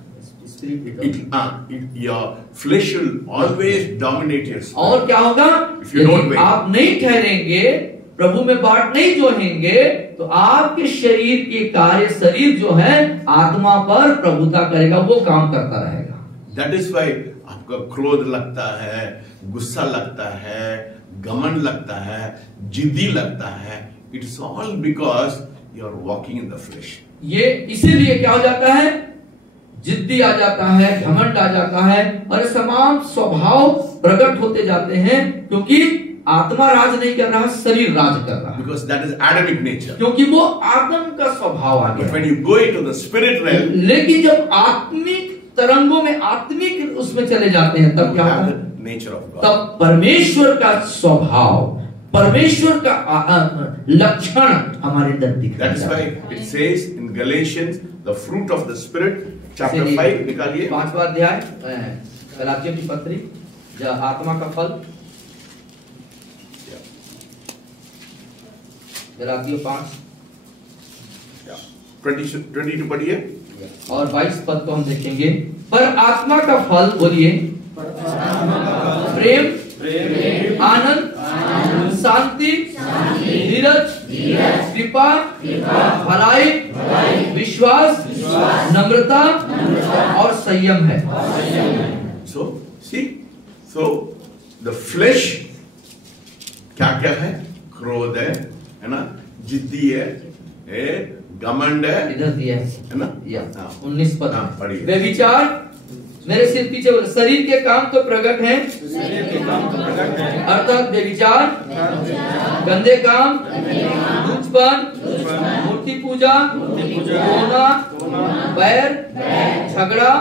your flesh will always dominate your spirit. और क्या होगा, If you don't यदि wait. आप नहीं ठहरेंगे, प्रभु में बाट नहीं जोहेंगे, तो आपके शरीर के कार्य, शरीर जो है आत्मा पर प्रभुता करेगा, वो काम करता रहेगा. That is why आपका क्रोध लगता है, गुस्सा लगता है, घमंड लगता है, जिद्दी लगता है. It's all because you are walking in the flesh. ये इसीलिए क्या हो जाता है, जिद्दी आ जाता है, घमंड आ जाता है, और तमाम स्वभाव प्रकट होते जाते हैं, क्योंकि आत्मा राज नहीं कर रहा, शरीर राज कर रहा है. Because that is Adamic nature. क्योंकि वो आदम का स्वभाव आ But गया. when you go into the spirit realm, लेकिन जब आत्मिक तरंगों में, आत्मिक उसमें चले जाते हैं, तब you क्या have होता है, the nature of God. तब परमेश्वर का स्वभाव, परमेश्वर का लक्षण हमारे अंदर दिखता That is है. why it says in Galatians, the fruit of the spirit, chapter 5, निकालिए. 5वां अध्याय गलातियों की पत्री, जब आत्मा का फल, गलातियों 5 22 पढ़िए. और 22 पद को हम देखेंगे. पर आत्मा का फल, बोलिए, प्रेम, आनंद, शांति, धीरज, कृपा, भलाई, विश्वास, नम्रता और संयम है. So, see, so the flesh क्या क्या है? क्रोध है ना, जिद्दी है, घमंड इधर दिया है ना. या हाँ. 19 पद. हाँ, पढ़िए. वे विचार, मेरे सिर पीछे बोले, शरीर के काम तो प्रकट हैं, अर्थात व्यभिचार, गंदे काम, लुचपन, मूर्ति पूजा, रोना, बैर, झगड़ा,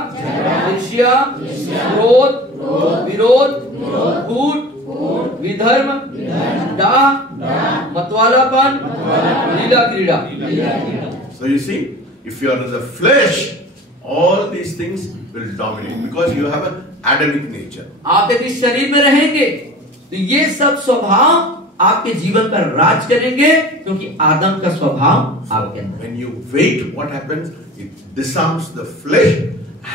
ईर्ष्या, क्रोध, विरोध, कूट, विधर्म, डाह, मतवालापन, लीला क्रीड़ा. So you see, if you are in the flesh, all these things will dominate because you have an Adamic nature. आप यदि शरीर में रहेंगे तो ये सब स्वभाव आपके जीवन पर राज करेंगे, क्योंकि आदम का स्वभाव आपके अंदर. When you wait, what happens? It disarms the flesh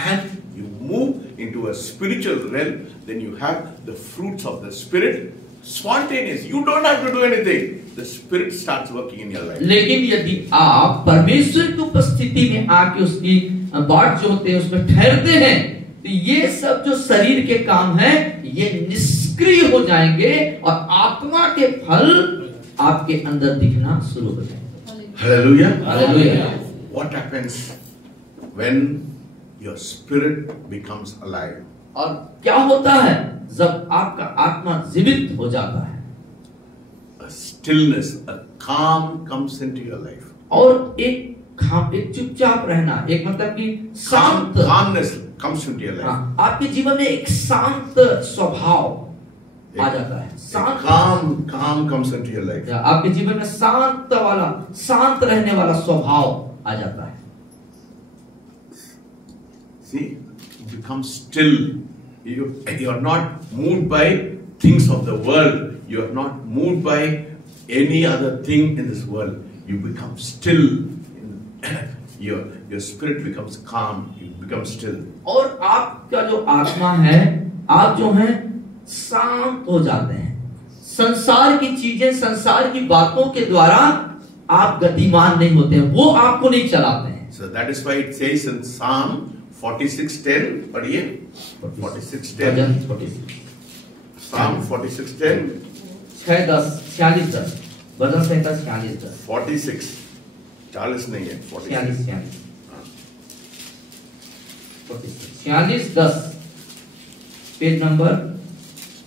and you move into a spiritual realm. Then you have the fruits of the spirit, spontaneous. You don't have to do anything. The spirit starts working in your life. लेकिन यदि आप परमेश्वर की उपस्थिति में आके उसकी बाट जो होते हैं उसमें ठहरते हैं, तो ये सब जो शरीर के काम हैं ये निष्क्रिय हो जाएंगे और आत्मा के फल आपके अंदर दिखना शुरू हो जाएंगे. Hallelujah. Hallelujah. What happens when your spirit becomes alive? और क्या होता है जब आपका आत्मा जीवित हो जाता है? A stillness, a calm comes into your life. और एक चुपचाप रहना, एक मतलब कि शांत, Calmness comes into your life. हाँ, आपके जीवन में एक शांत स्वभाव आ जाता है. शांत, Calm comes into your life. आपके जीवन में शांत रहने वाला स्वभाव आ जाता है. See, you become still. You are not moved by things of the world. You are not moved by any other thing in this world. You become still your spirit becomes calm, you become still. और आपका जो आत्मा है, आप जो है शांत हो जाते हैं। संसार की चीजें, संसार की बातों के द्वारा आप गतिमान नहीं होते हैं, वो आपको नहीं चलाते हैं। So that is why it says in Psalm 46:10, पढ़िए 46:10, Psalm 46:10, 46:10 भजन संहिता 46:10 46, 40 नहीं है, 46, 46:10 पेज नंबर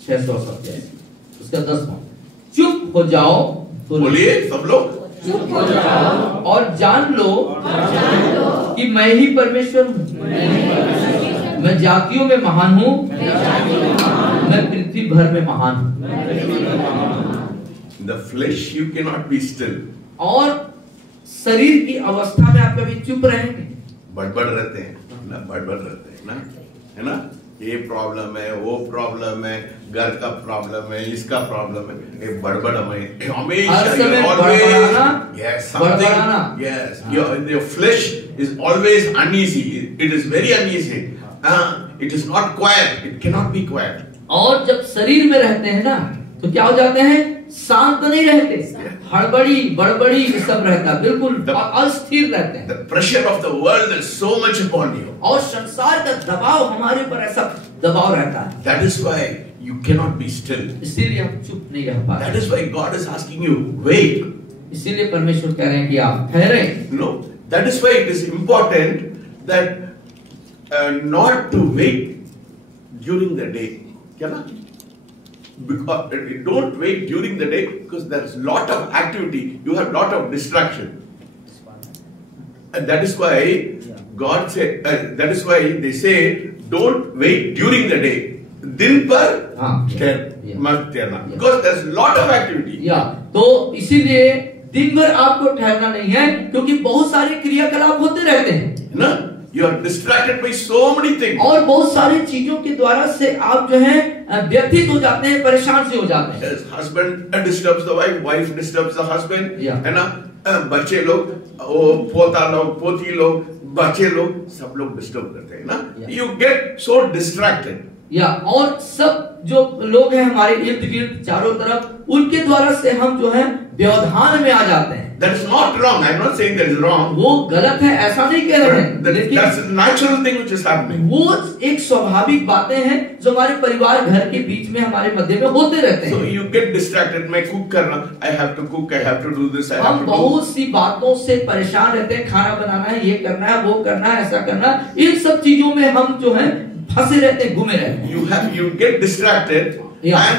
670 उसका 10वां। चुप हो जाओ, बोलिए सब लोग, चुप हो जाओ और जान लो कि मैं ही परमेश्वर हूँ। मैं जातियों में महान हूँ, मैं पृथ्वी भर में महान हूँ। in the flesh you cannot be still. और शरीर की अवस्था में आप कभी चुप रहेंगे? बड़बड़ रहते हैं ना, बड़बड़ रहते हैं ना, है ना, ये प्रॉब्लम है, वो प्रॉब्लम है, घर का प्रॉब्लम है, इसका प्रॉब्लम है, ये बड़बड़ हमेशा yes, something, yes, your flesh is always uneasy, it is very uneasy, it is not quiet, it cannot be quiet. और जब शरीर में रहते हैं ना तो क्या हो जाते हैं? शांत नहीं रहते, हड़बड़ी बड़बड़ी ये सब रहता है, बिल्कुल अस्थिर रहते हैं। The pressure of the world is so much upon you. और संसार का दबाव हमारे पर ऐसा दबाव रहता है। That is why you cannot be still. इसीलिए हम चुप नहीं रह पाते। That is why God is asking you, wait. इसीलिए परमेश्वर कह रहे हैं कि आप ठहरे। No, that is why it is important that not to wait during the day. क्या ना? Because don't wait during the day because there is lot of activity. You have lot of distraction, and that is why God said. That is why they say don't wait during the day. दिन पर मत ठहरना because there is lot of activity. तो इसीलिए दिन भर आपको ठहरना नहीं है क्योंकि बहुत सारे क्रियाकलाप होते रहते हैं ना। You are distracted by so many things. और बहुत सारी चीजों के द्वारा से आप जो है व्यथित हो जाते हैं, परेशान से हो जाते हैं। Yes, husband disturbs the wife, wife disturbs the husband, है ना, बच्चे लोग, वो पोता लोग, पोती लोग, बच्चे लोग, सब लोग डिस्टर्ब करते हैं ना। You get so distracted. और सब जो लोग हैं हमारे इर्द गिर्द चारों तरफ, उनके द्वारा से हम जो है व्यवधान में आ जाते हैं। That is not wrong. I am not saying that is wrong. वो गलत है ऐसा नहीं कह रहे हैं, That's a natural thing which is happening. वो एक स्वाभाविक बातें हैं जो हमारे परिवार घर के बीच में हमारे मध्य में होते रहते हैं। So you get distracted. मैं कुक करना, I have to cook, I have to do this, I have हम to do. बहुत सी बातों से परेशान रहते हैं, खाना बनाना है, ये करना है, वो करना है, ऐसा करना है, इन सब चीजों में हम जो है फंसे रहते हैं, घूमे रहते हैं। You get distracted and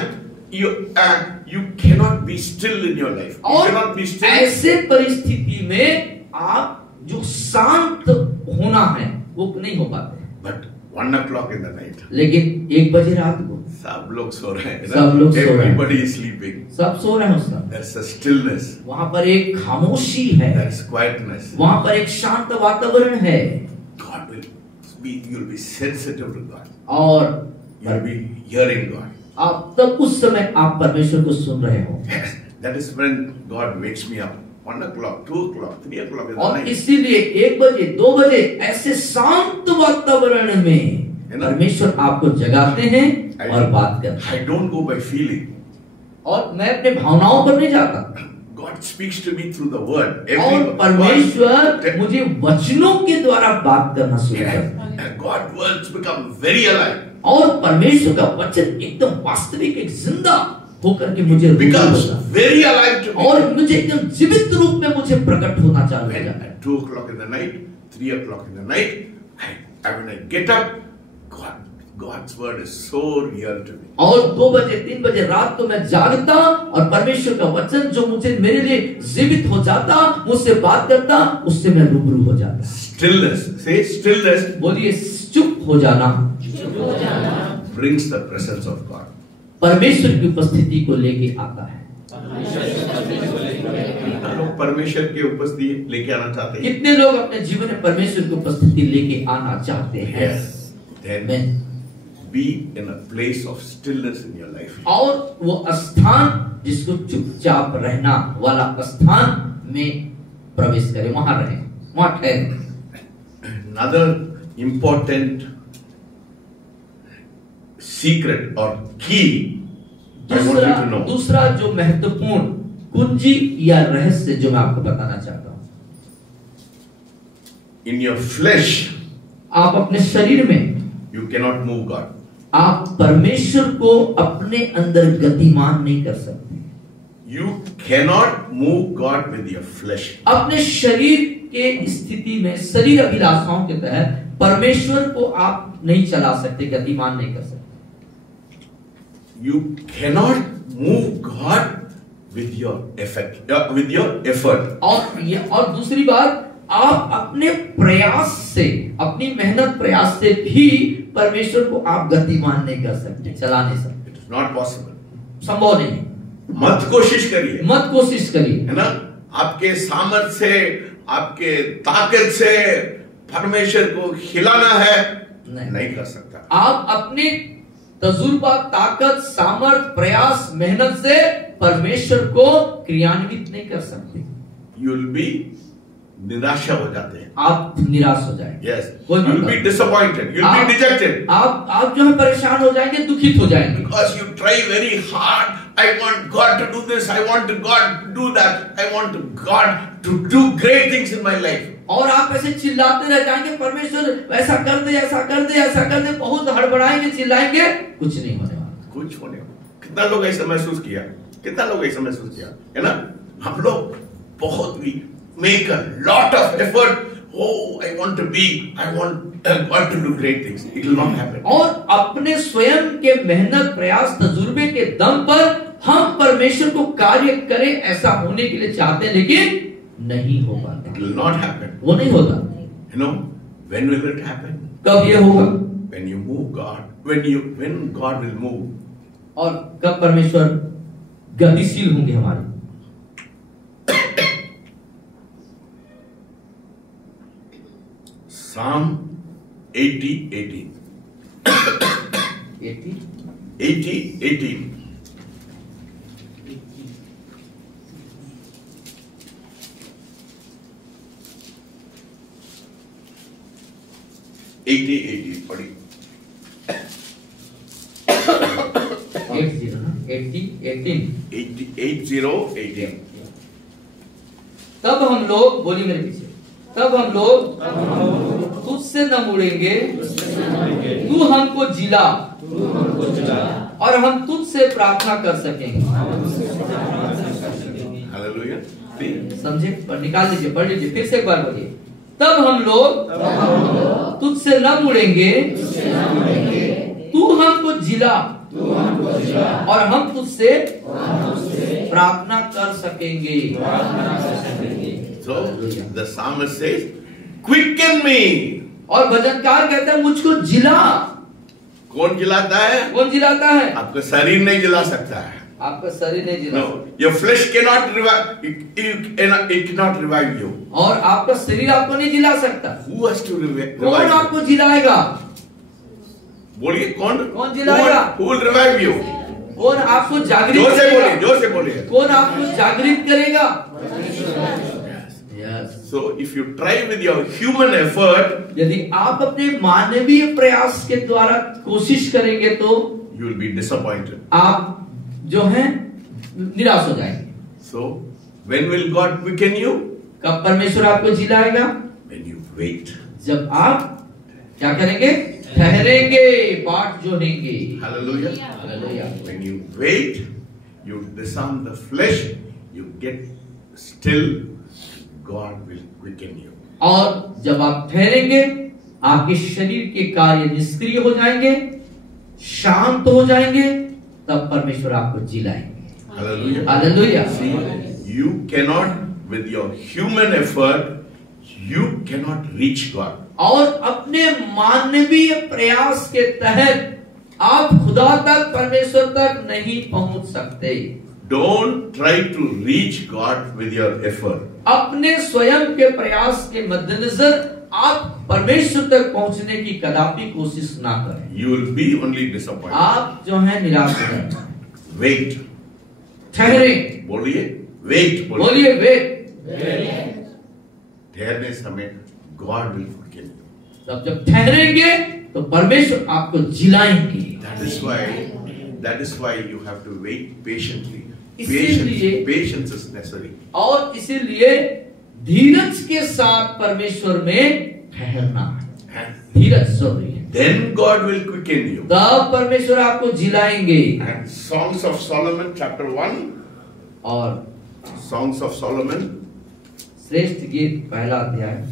you cannot be still in your life. You cannot be still. ऐसे परिस्थिति में आप जो शांत होना है वो नहीं हो पाते। But 1 o'clock in the night. लेकिन 1 बजे रात को सब लोग सो रहे हैं। सब लोग सो रहे हैं। Everybody is sleeping. सब सो रहे हैं उस समय। There's a stillness. वहाँ पर एक खामोशी है। There's quietness. वहाँ पर एक शांत वातावरण है। God will be, you'll be sensitive to God. और you'll be hearing God. आप तब उस समय आप परमेश्वर को सुन रहे हो। Yes, that is when God wakes me up. 1 o'clock, 2 o'clock, 3 o'clock in the और night. इसीलिए 1 बजे 2 बजे ऐसे शांत वातावरण में परमेश्वर आपको जगाते हैं और बात करते हैं। I don't go by feeling. और मैं अपने भावनाओं पर नहीं जाता। God speaks to me through the word. और परमेश्वर मुझे वचनों के द्वारा बात करना शुरू करता है। And God's words become very alive. और परमेश्वर का वचन एकदम वास्तविक, एक जिंदा होकर के मुझे becomes very alive to me. और मुझे एकदम जीवित रूप में मुझे प्रकट होना चालू हो जाता है। 2 o'clock in the night, 3 o'clock in the night, when I get up, God's word is so real to me. और 2 बजे 3 बजे रात को मैं जागता और परमेश्वर का वचन जो मुझे मेरे लिए जीवित हो जाता, मुझसे बात करता, उससे मैं रूबरू हो जाता। Stillness, say stillness. बोलिए चुप हो जाना brings the presence of God. परमेश्वर की उपस्थिति को लेके आता है। लोग परमेश्वर की उपस्थिति लेके आना चाहते हैं। कितने लोग अपने जीवन में परमेश्वर की उपस्थिति लेके आना चाहते हैं? Then be in a place of stillness in your life. और वो स्थान जिसको चुपचाप रहना वाला स्थान में प्रवेश करें, वहां रहें। मत ठहरे। Another important secret or key I want you to know. दूसरा जो महत्वपूर्ण कुंजी या रहस्य जो मैं आपको बताना चाहता हूं, In your flesh, आप अपने शरीर में you cannot move God. आप परमेश्वर को अपने अंदर गतिमान नहीं कर सकते। You cannot move God with your flesh. अपने शरीर के स्थिति में, शरीर अभिलाषाओं के तहत परमेश्वर को आप नहीं चला सकते, गतिमान नहीं कर सकते। You cannot move God with your effect, with your effort. और दूसरी बात, आप अपने प्रयास से, अपनी मेहनत प्रयास से भी परमेश्वर को आप गतिमान नहीं कर सकते, चला नहीं सकते। It is not possible. संभव नहीं। मत कोशिश करिए, मत कोशिश करिए, है ना। आपके सामर्थ से, आपके ताकत से परमेश्वर को हिलाना है, नहीं कर सकता। आप अपने तजुर्बा, ताकत, सामर्थ, प्रयास, मेहनत से परमेश्वर को क्रियान्वित नहीं कर सकते। You will be निराशा हो जाते हैं, आप निराश हो जाएंगे। Yes, you will be disappointed, you will be dejected. आप जो है परेशान हो जाएंगे, दुखित हो जाएंगे। Because you try very hard. I want God to do this. I want God to do that. I want God to do great things in my life. और आप ऐसे चिल्लाते रह जाएंगे, परमेश्वर ऐसा कर दे, ऐसा कर दे, ऐसा कर दे, बहुत हड़बड़ाएंगे, चिल्लाएंगे, कुछ नहीं होने वाला। कुछ होने वाला। कितना लोग ऐसा महसूस किया, कितना लोग ऐसा महसूस किया, है ना। हम लोग बहुत भी make a lot of effort. Oh, I want to be, I want God to do great things. It will not happen. और अपने स्वयं के मेहनत, प्रयास, तजुर्बे के दम पर हम परमेश्वर को कार्य करें, ऐसा होने के लिए चाहते हैं, लेकिन नहीं हो पाता। It will not happen. वो नहीं होता। You know, when will it happen? कब ये होगा? When you move God, when God will move. और कब परमेश्वर गतिशील होंगे हमारे। Psalm 80:18. 80:18. पढ़ी। 80:18. तब हम लोग, बोलिए मेरे पीछे, तब हम लोग तुझसे न मुड़ेंगे, तू हमको जिला, और हम तुझसे प्रार्थना कर सकेंगे। हालेलुया। समझे? पर निकाल लीजिए, पढ़ लीजिए, फिर से एक बार बोलिए। तब हम लोग तुझसे न मुड़ेंगे, तू हमको जिला, और हम तुझसे प्रार्थना कर सकेंगे। So the psalmist says, "Quicken me." और भजनकार कहता है, मुझको जिला। कौन जिलाता है? कौन जिलाता है? आपका शरीर नहीं जिला सकता है। आपका शरीर नहीं जिला। No, your flesh cannot revive. It cannot revive you. और आपका शरीर आपको नहीं जिला सकता। Who has to revive? कौन आपको जिलाएगा? बोलिए, कौन? कौन जिलाएगा? Who will revive you? कौन आपको जागृत जोर से करेगा? बोलिए, जोर से बोलिए। कौन आपको जागृत करेगा? So if you try with your human effort, यदि आप अपने मानवीय प्रयास के द्वारा कोशिश करेंगे तो you will be disappointed. आप जो है निराश हो जाएंगे। So when will God quicken you? कब परमेश्वर आपको जिलाएगा? When you wait. जब आप क्या करेंगे? ठहरेंगे, बाट जोड़ेंगे। Hallelujah. Hallelujah. When you wait, you disarm the flesh, you get still, God will quicken you. और जब आप ठहरेंगे, आपके शरीर के कार्य निष्क्रिय हो जाएंगे, शांत हो जाएंगे, तब परमेश्वर आपको जिलाएंगे। Hallelujah. Hallelujah. See, you cannot, with your human effort, you cannot reach God. और अपने मानवीय प्रयास के तहत आप खुदा तक, परमेश्वर तक नहीं पहुंच सकते। Don't try to reach God with your effort. अपने स्वयं के प्रयास के मद्देनजर आप परमेश्वर तक पहुंचने की कदापि कोशिश ना करें। You will be only disappointed. आप जो है निराश हो जाएंगे। Wait. ठहरे। बोलिए, wait. बोलिए वेट। ठहरने समय God will quicken you. तब जब ठहरेंगे तो परमेश्वर आपको जिलाएंगे। That is why you have to wait patiently. इसीलिए- Patience is necessary. और इसीलिए धीरज के साथ परमेश्वर में ठहरना है। And धीरज जरूरी है। then God will quicken you. तब परमेश्वर आपको जिलाएंगे। And Songs of Solomon chapter 1. और Songs of Solomon. श्रेष्ठ गीत पहला अध्याय।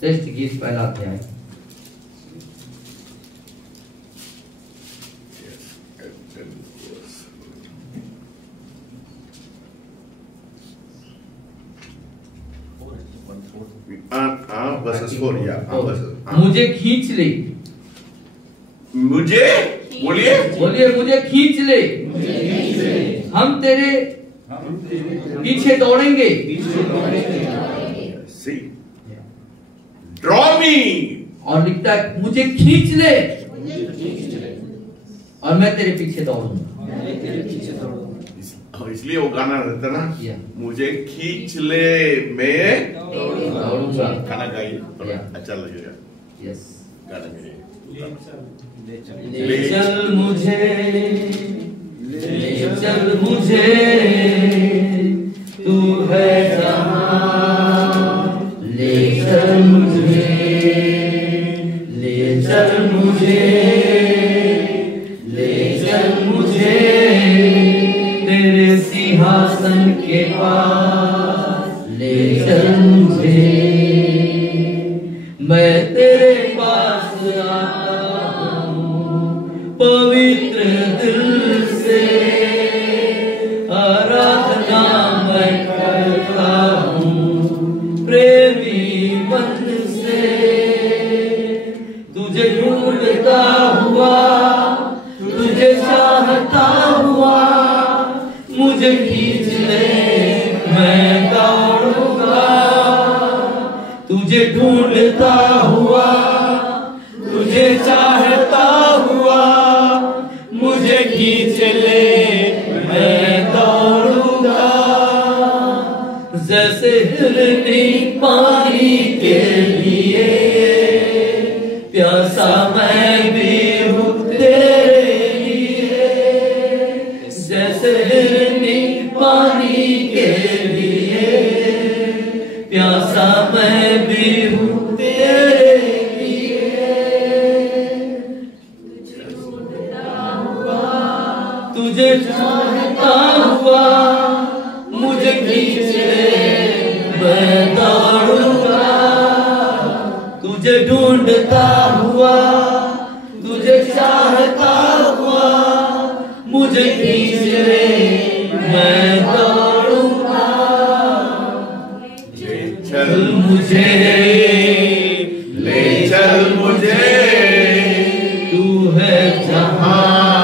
श्रेष्ठ गीत पहला अध्याय। Verses 4, yeah. Verses, मुझे खींच ले। मुझे बोलिए बोलिए मुझे खींच ले। हम तेरे पीछे दौड़ेंगे। See, draw me. और लिखता है मुझे खींच ले और मैं तेरे पीछे दौड़ूंगा। इसलिए वो गाना रहता ना, Yeah. मुझे खींच ले मैं दौड़ूंगा। गाना गाइए, Yeah. अच्छा लगेगा यस। गाना गाइए। ले चल मुझे, ले चल मुझे, तू है जहां। ले चल मुझे, ले चल मुझे, ले चल मुझे, तेरे सिंहासन के पास ले चल मुझे। मैं तेरे पास आता हूँ पवित्र दिल से, आराधना मैं करता हूँ प्रेमी मन से। तुझे ढूंढता हुआ, तुझे चाहता हुआ, मुझे खींच ले मैं दौड़ूंगा। तुझे ढूंढता हुआ, तुझे चाहता हुआ, मुझे खींच ले मैं दौड़ूंगा। जैसे हिरनी पानी के लिए प्यासा मैं भी हूँ तेरे लिए। जैसे हिरनी पानी के लिए प्यासा मैं भी हूँ तेरे लिए। तुझे चाहता हुआ, मुझे खींच ले मैं दौड़ूंगा। तुझे ढूंढता हुआ, तुझे चाहता हुआ, मुझे खींच ले मैं दौड़ूंगा। चल मुझे, ले चल मुझे, तू है जहां।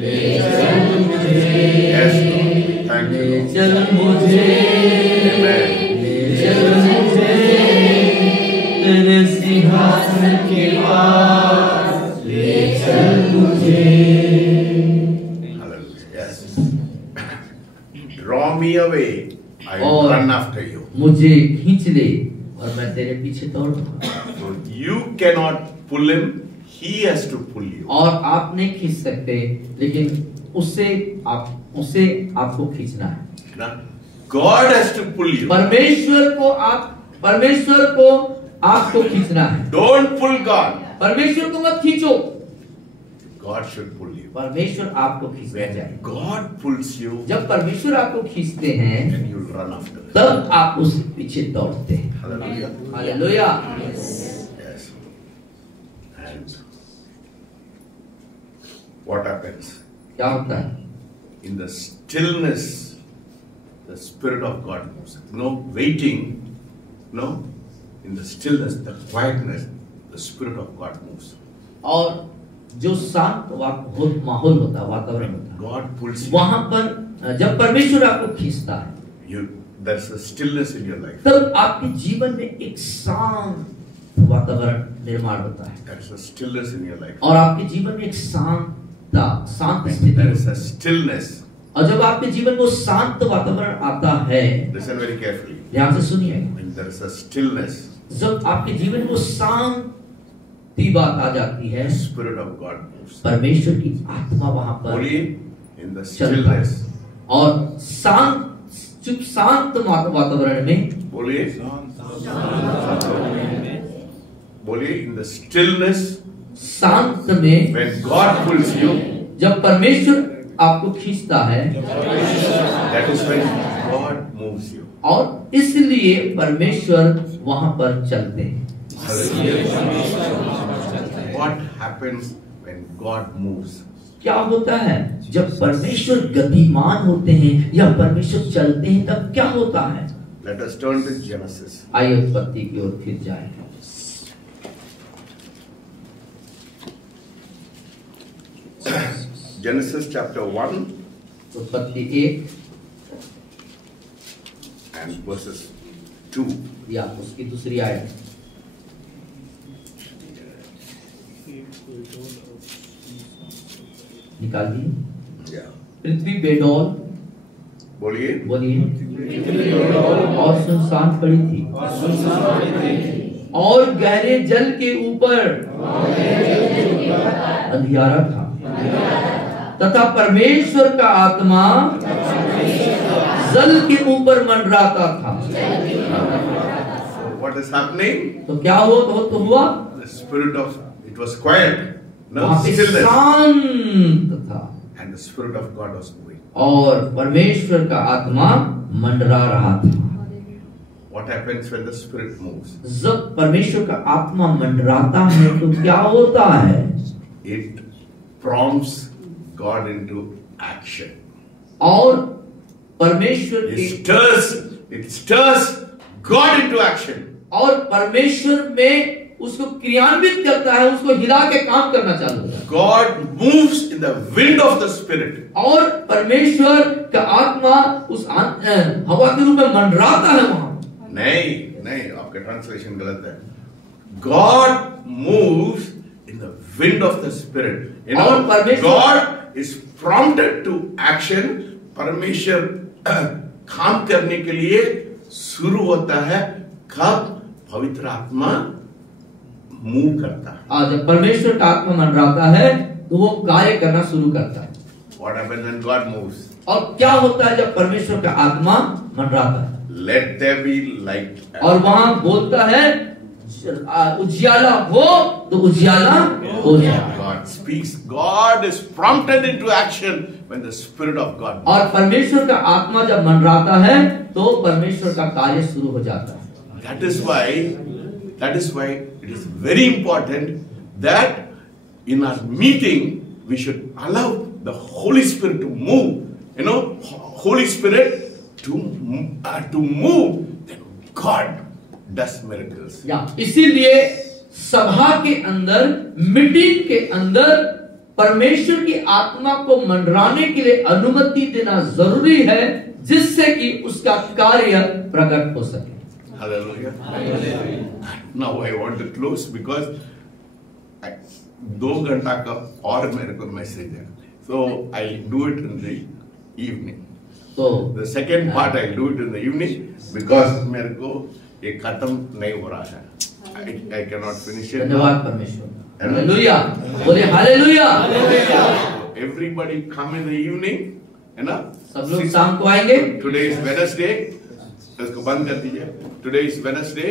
ले चल मुझे, yes Lord, thank you ले Lord. चल मुझे, Amen. ले चल मुझे, तेरे सिंहासन के पास ले चल मुझे। Hallelujah. Yes. Draw me away, I will और run after you. मुझे खींच ले और मैं तेरे पीछे दौड़ूंगा। So you cannot pull him, he has to pull you. और आप नहीं खींच सकते, लेकिन उससे आपको खींचना है। Now, God has to pull you. परमेश्वर को आपको खींचना है। Don't pull God. परमेश्वर को मत खींचो, God should pull you. परमेश्वर आपको खींचना When चाहिए। God pulls you, जब परमेश्वर आपको खींचते हैं then you'll run after him. तब आप उसके पीछे दौड़ते हैं। Hallelujah. Hallelujah. Yes. And what happens? क्या होता है? In the stillness, the Spirit of God moves. No waiting, no. In the stillness, the quietness, the Spirit of God moves. और जो शांत माहौल होता है, वातावरण होता है, God pulls you. वहां पर जब परमेश्वर आपको खींचता है, there's a stillness in your life. तब आपके जीवन में एक शांत वातावरण निर्माण होता है, There's a stillness in your life. और आपके जीवन में एक शांत स्थिति There is होती a है। stillness. और जब आपके जीवन में वो शांत वातावरण आता है, Listen very carefully. ध्यान से सुनिए, When there is a stillness, जब आपके जीवन में वो शांति बात आ जाती है, the Spirit of God moves. परमेश्वर की आत्मा वहां पर Only in the चलता है, stillness. और शांत वातावरण में, बोलिए in the stillness, शांत में, when God pulls you, जब परमेश्वर आपको खींचता है, that is when God moves you. और इसलिए परमेश्वर वहां पर चलते हैं। What happens when God moves? क्या होता है जब परमेश्वर गतिमान होते हैं या परमेश्वर चलते हैं, तब क्या होता है? Let us turn to Genesis. आइए उत्पत्ति की ओर फिर जाएं। Genesis chapter 1 उत्पत्ति 1 and verses 2. या उसकी दूसरी आयत। निकाल दिए। Yeah. पृथ्वी बेडौल, बोलिए बोलिए, और सुनसान पड़ी थी, और गहरे जल के ऊपर अंधियारा था, तथा परमेश्वर का आत्मा जल के ऊपर मंडराता था। What is happening? तो क्या हुआ? The spirit of it was quiet. No वहां पे stillness. शांत था, And the spirit of God was moving. और परमेश्वर का आत्मा मंडरा रहा था। What happens when the spirit moves? जब परमेश्वर का आत्मा मंडराता है तो क्या होता है? It prompts God into action. और परमेश्वर के It stirs God into action. और परमेश्वर में उसको क्रियान्वित करता है, उसको हिला के काम करना चालू होता है। God moves in the wind of the spirit. और परमेश्वर का आत्मा उस हवा के रूप में मंडराता है वहां। नहीं, आपका ट्रांसलेशन गलत है। God moves in the wind of the spirit. You know, और परमेश्वर God is prompted to action. परमेश्वर काम करने के लिए शुरू होता है कब पवित्र आत्मा मूव करता है। और जब परमेश्वर का आत्मा मंडराता है तो वो कार्य करना शुरू करता है। What happens when God moves? और क्या होता है जब परमेश्वर का आत्मा मंडराता है? Let there be light. और वहां बोलता है उजियाला हो तो उजियाला हो जाए। God speaks. God is prompted into action when the Spirit of God moves. और परमेश्वर का आत्मा जब मंडराता है तो परमेश्वर का कार्य शुरू हो जाता है। That is why it is very important that in our meeting we should allow the Holy Spirit to move. You know, Holy Spirit to move, then God does miracles. या इसीलिए सभा के अंदर, मीटिंग के अंदर परमेश्वर की आत्मा को मंडराने के लिए अनुमति देना जरूरी है, जिससे कि उसका कार्य प्रकट हो सके। Hallelujah. Now I want to close because 2 घंटा का और मेरे को मैसेज है, so I'll do it in the evening. तो The second part I'll do it in the evening because मेरे को ये खत्म नहीं हो रहा है. I cannot finish it. धन्यवाद परमेश्वर। हालेलुया, बोले hallelujah. Everybody come in the evening, है ना? सब लोग शाम को आएंगे। Today is Wednesday. इसको बंद कर दीजिए। Today is Wednesday.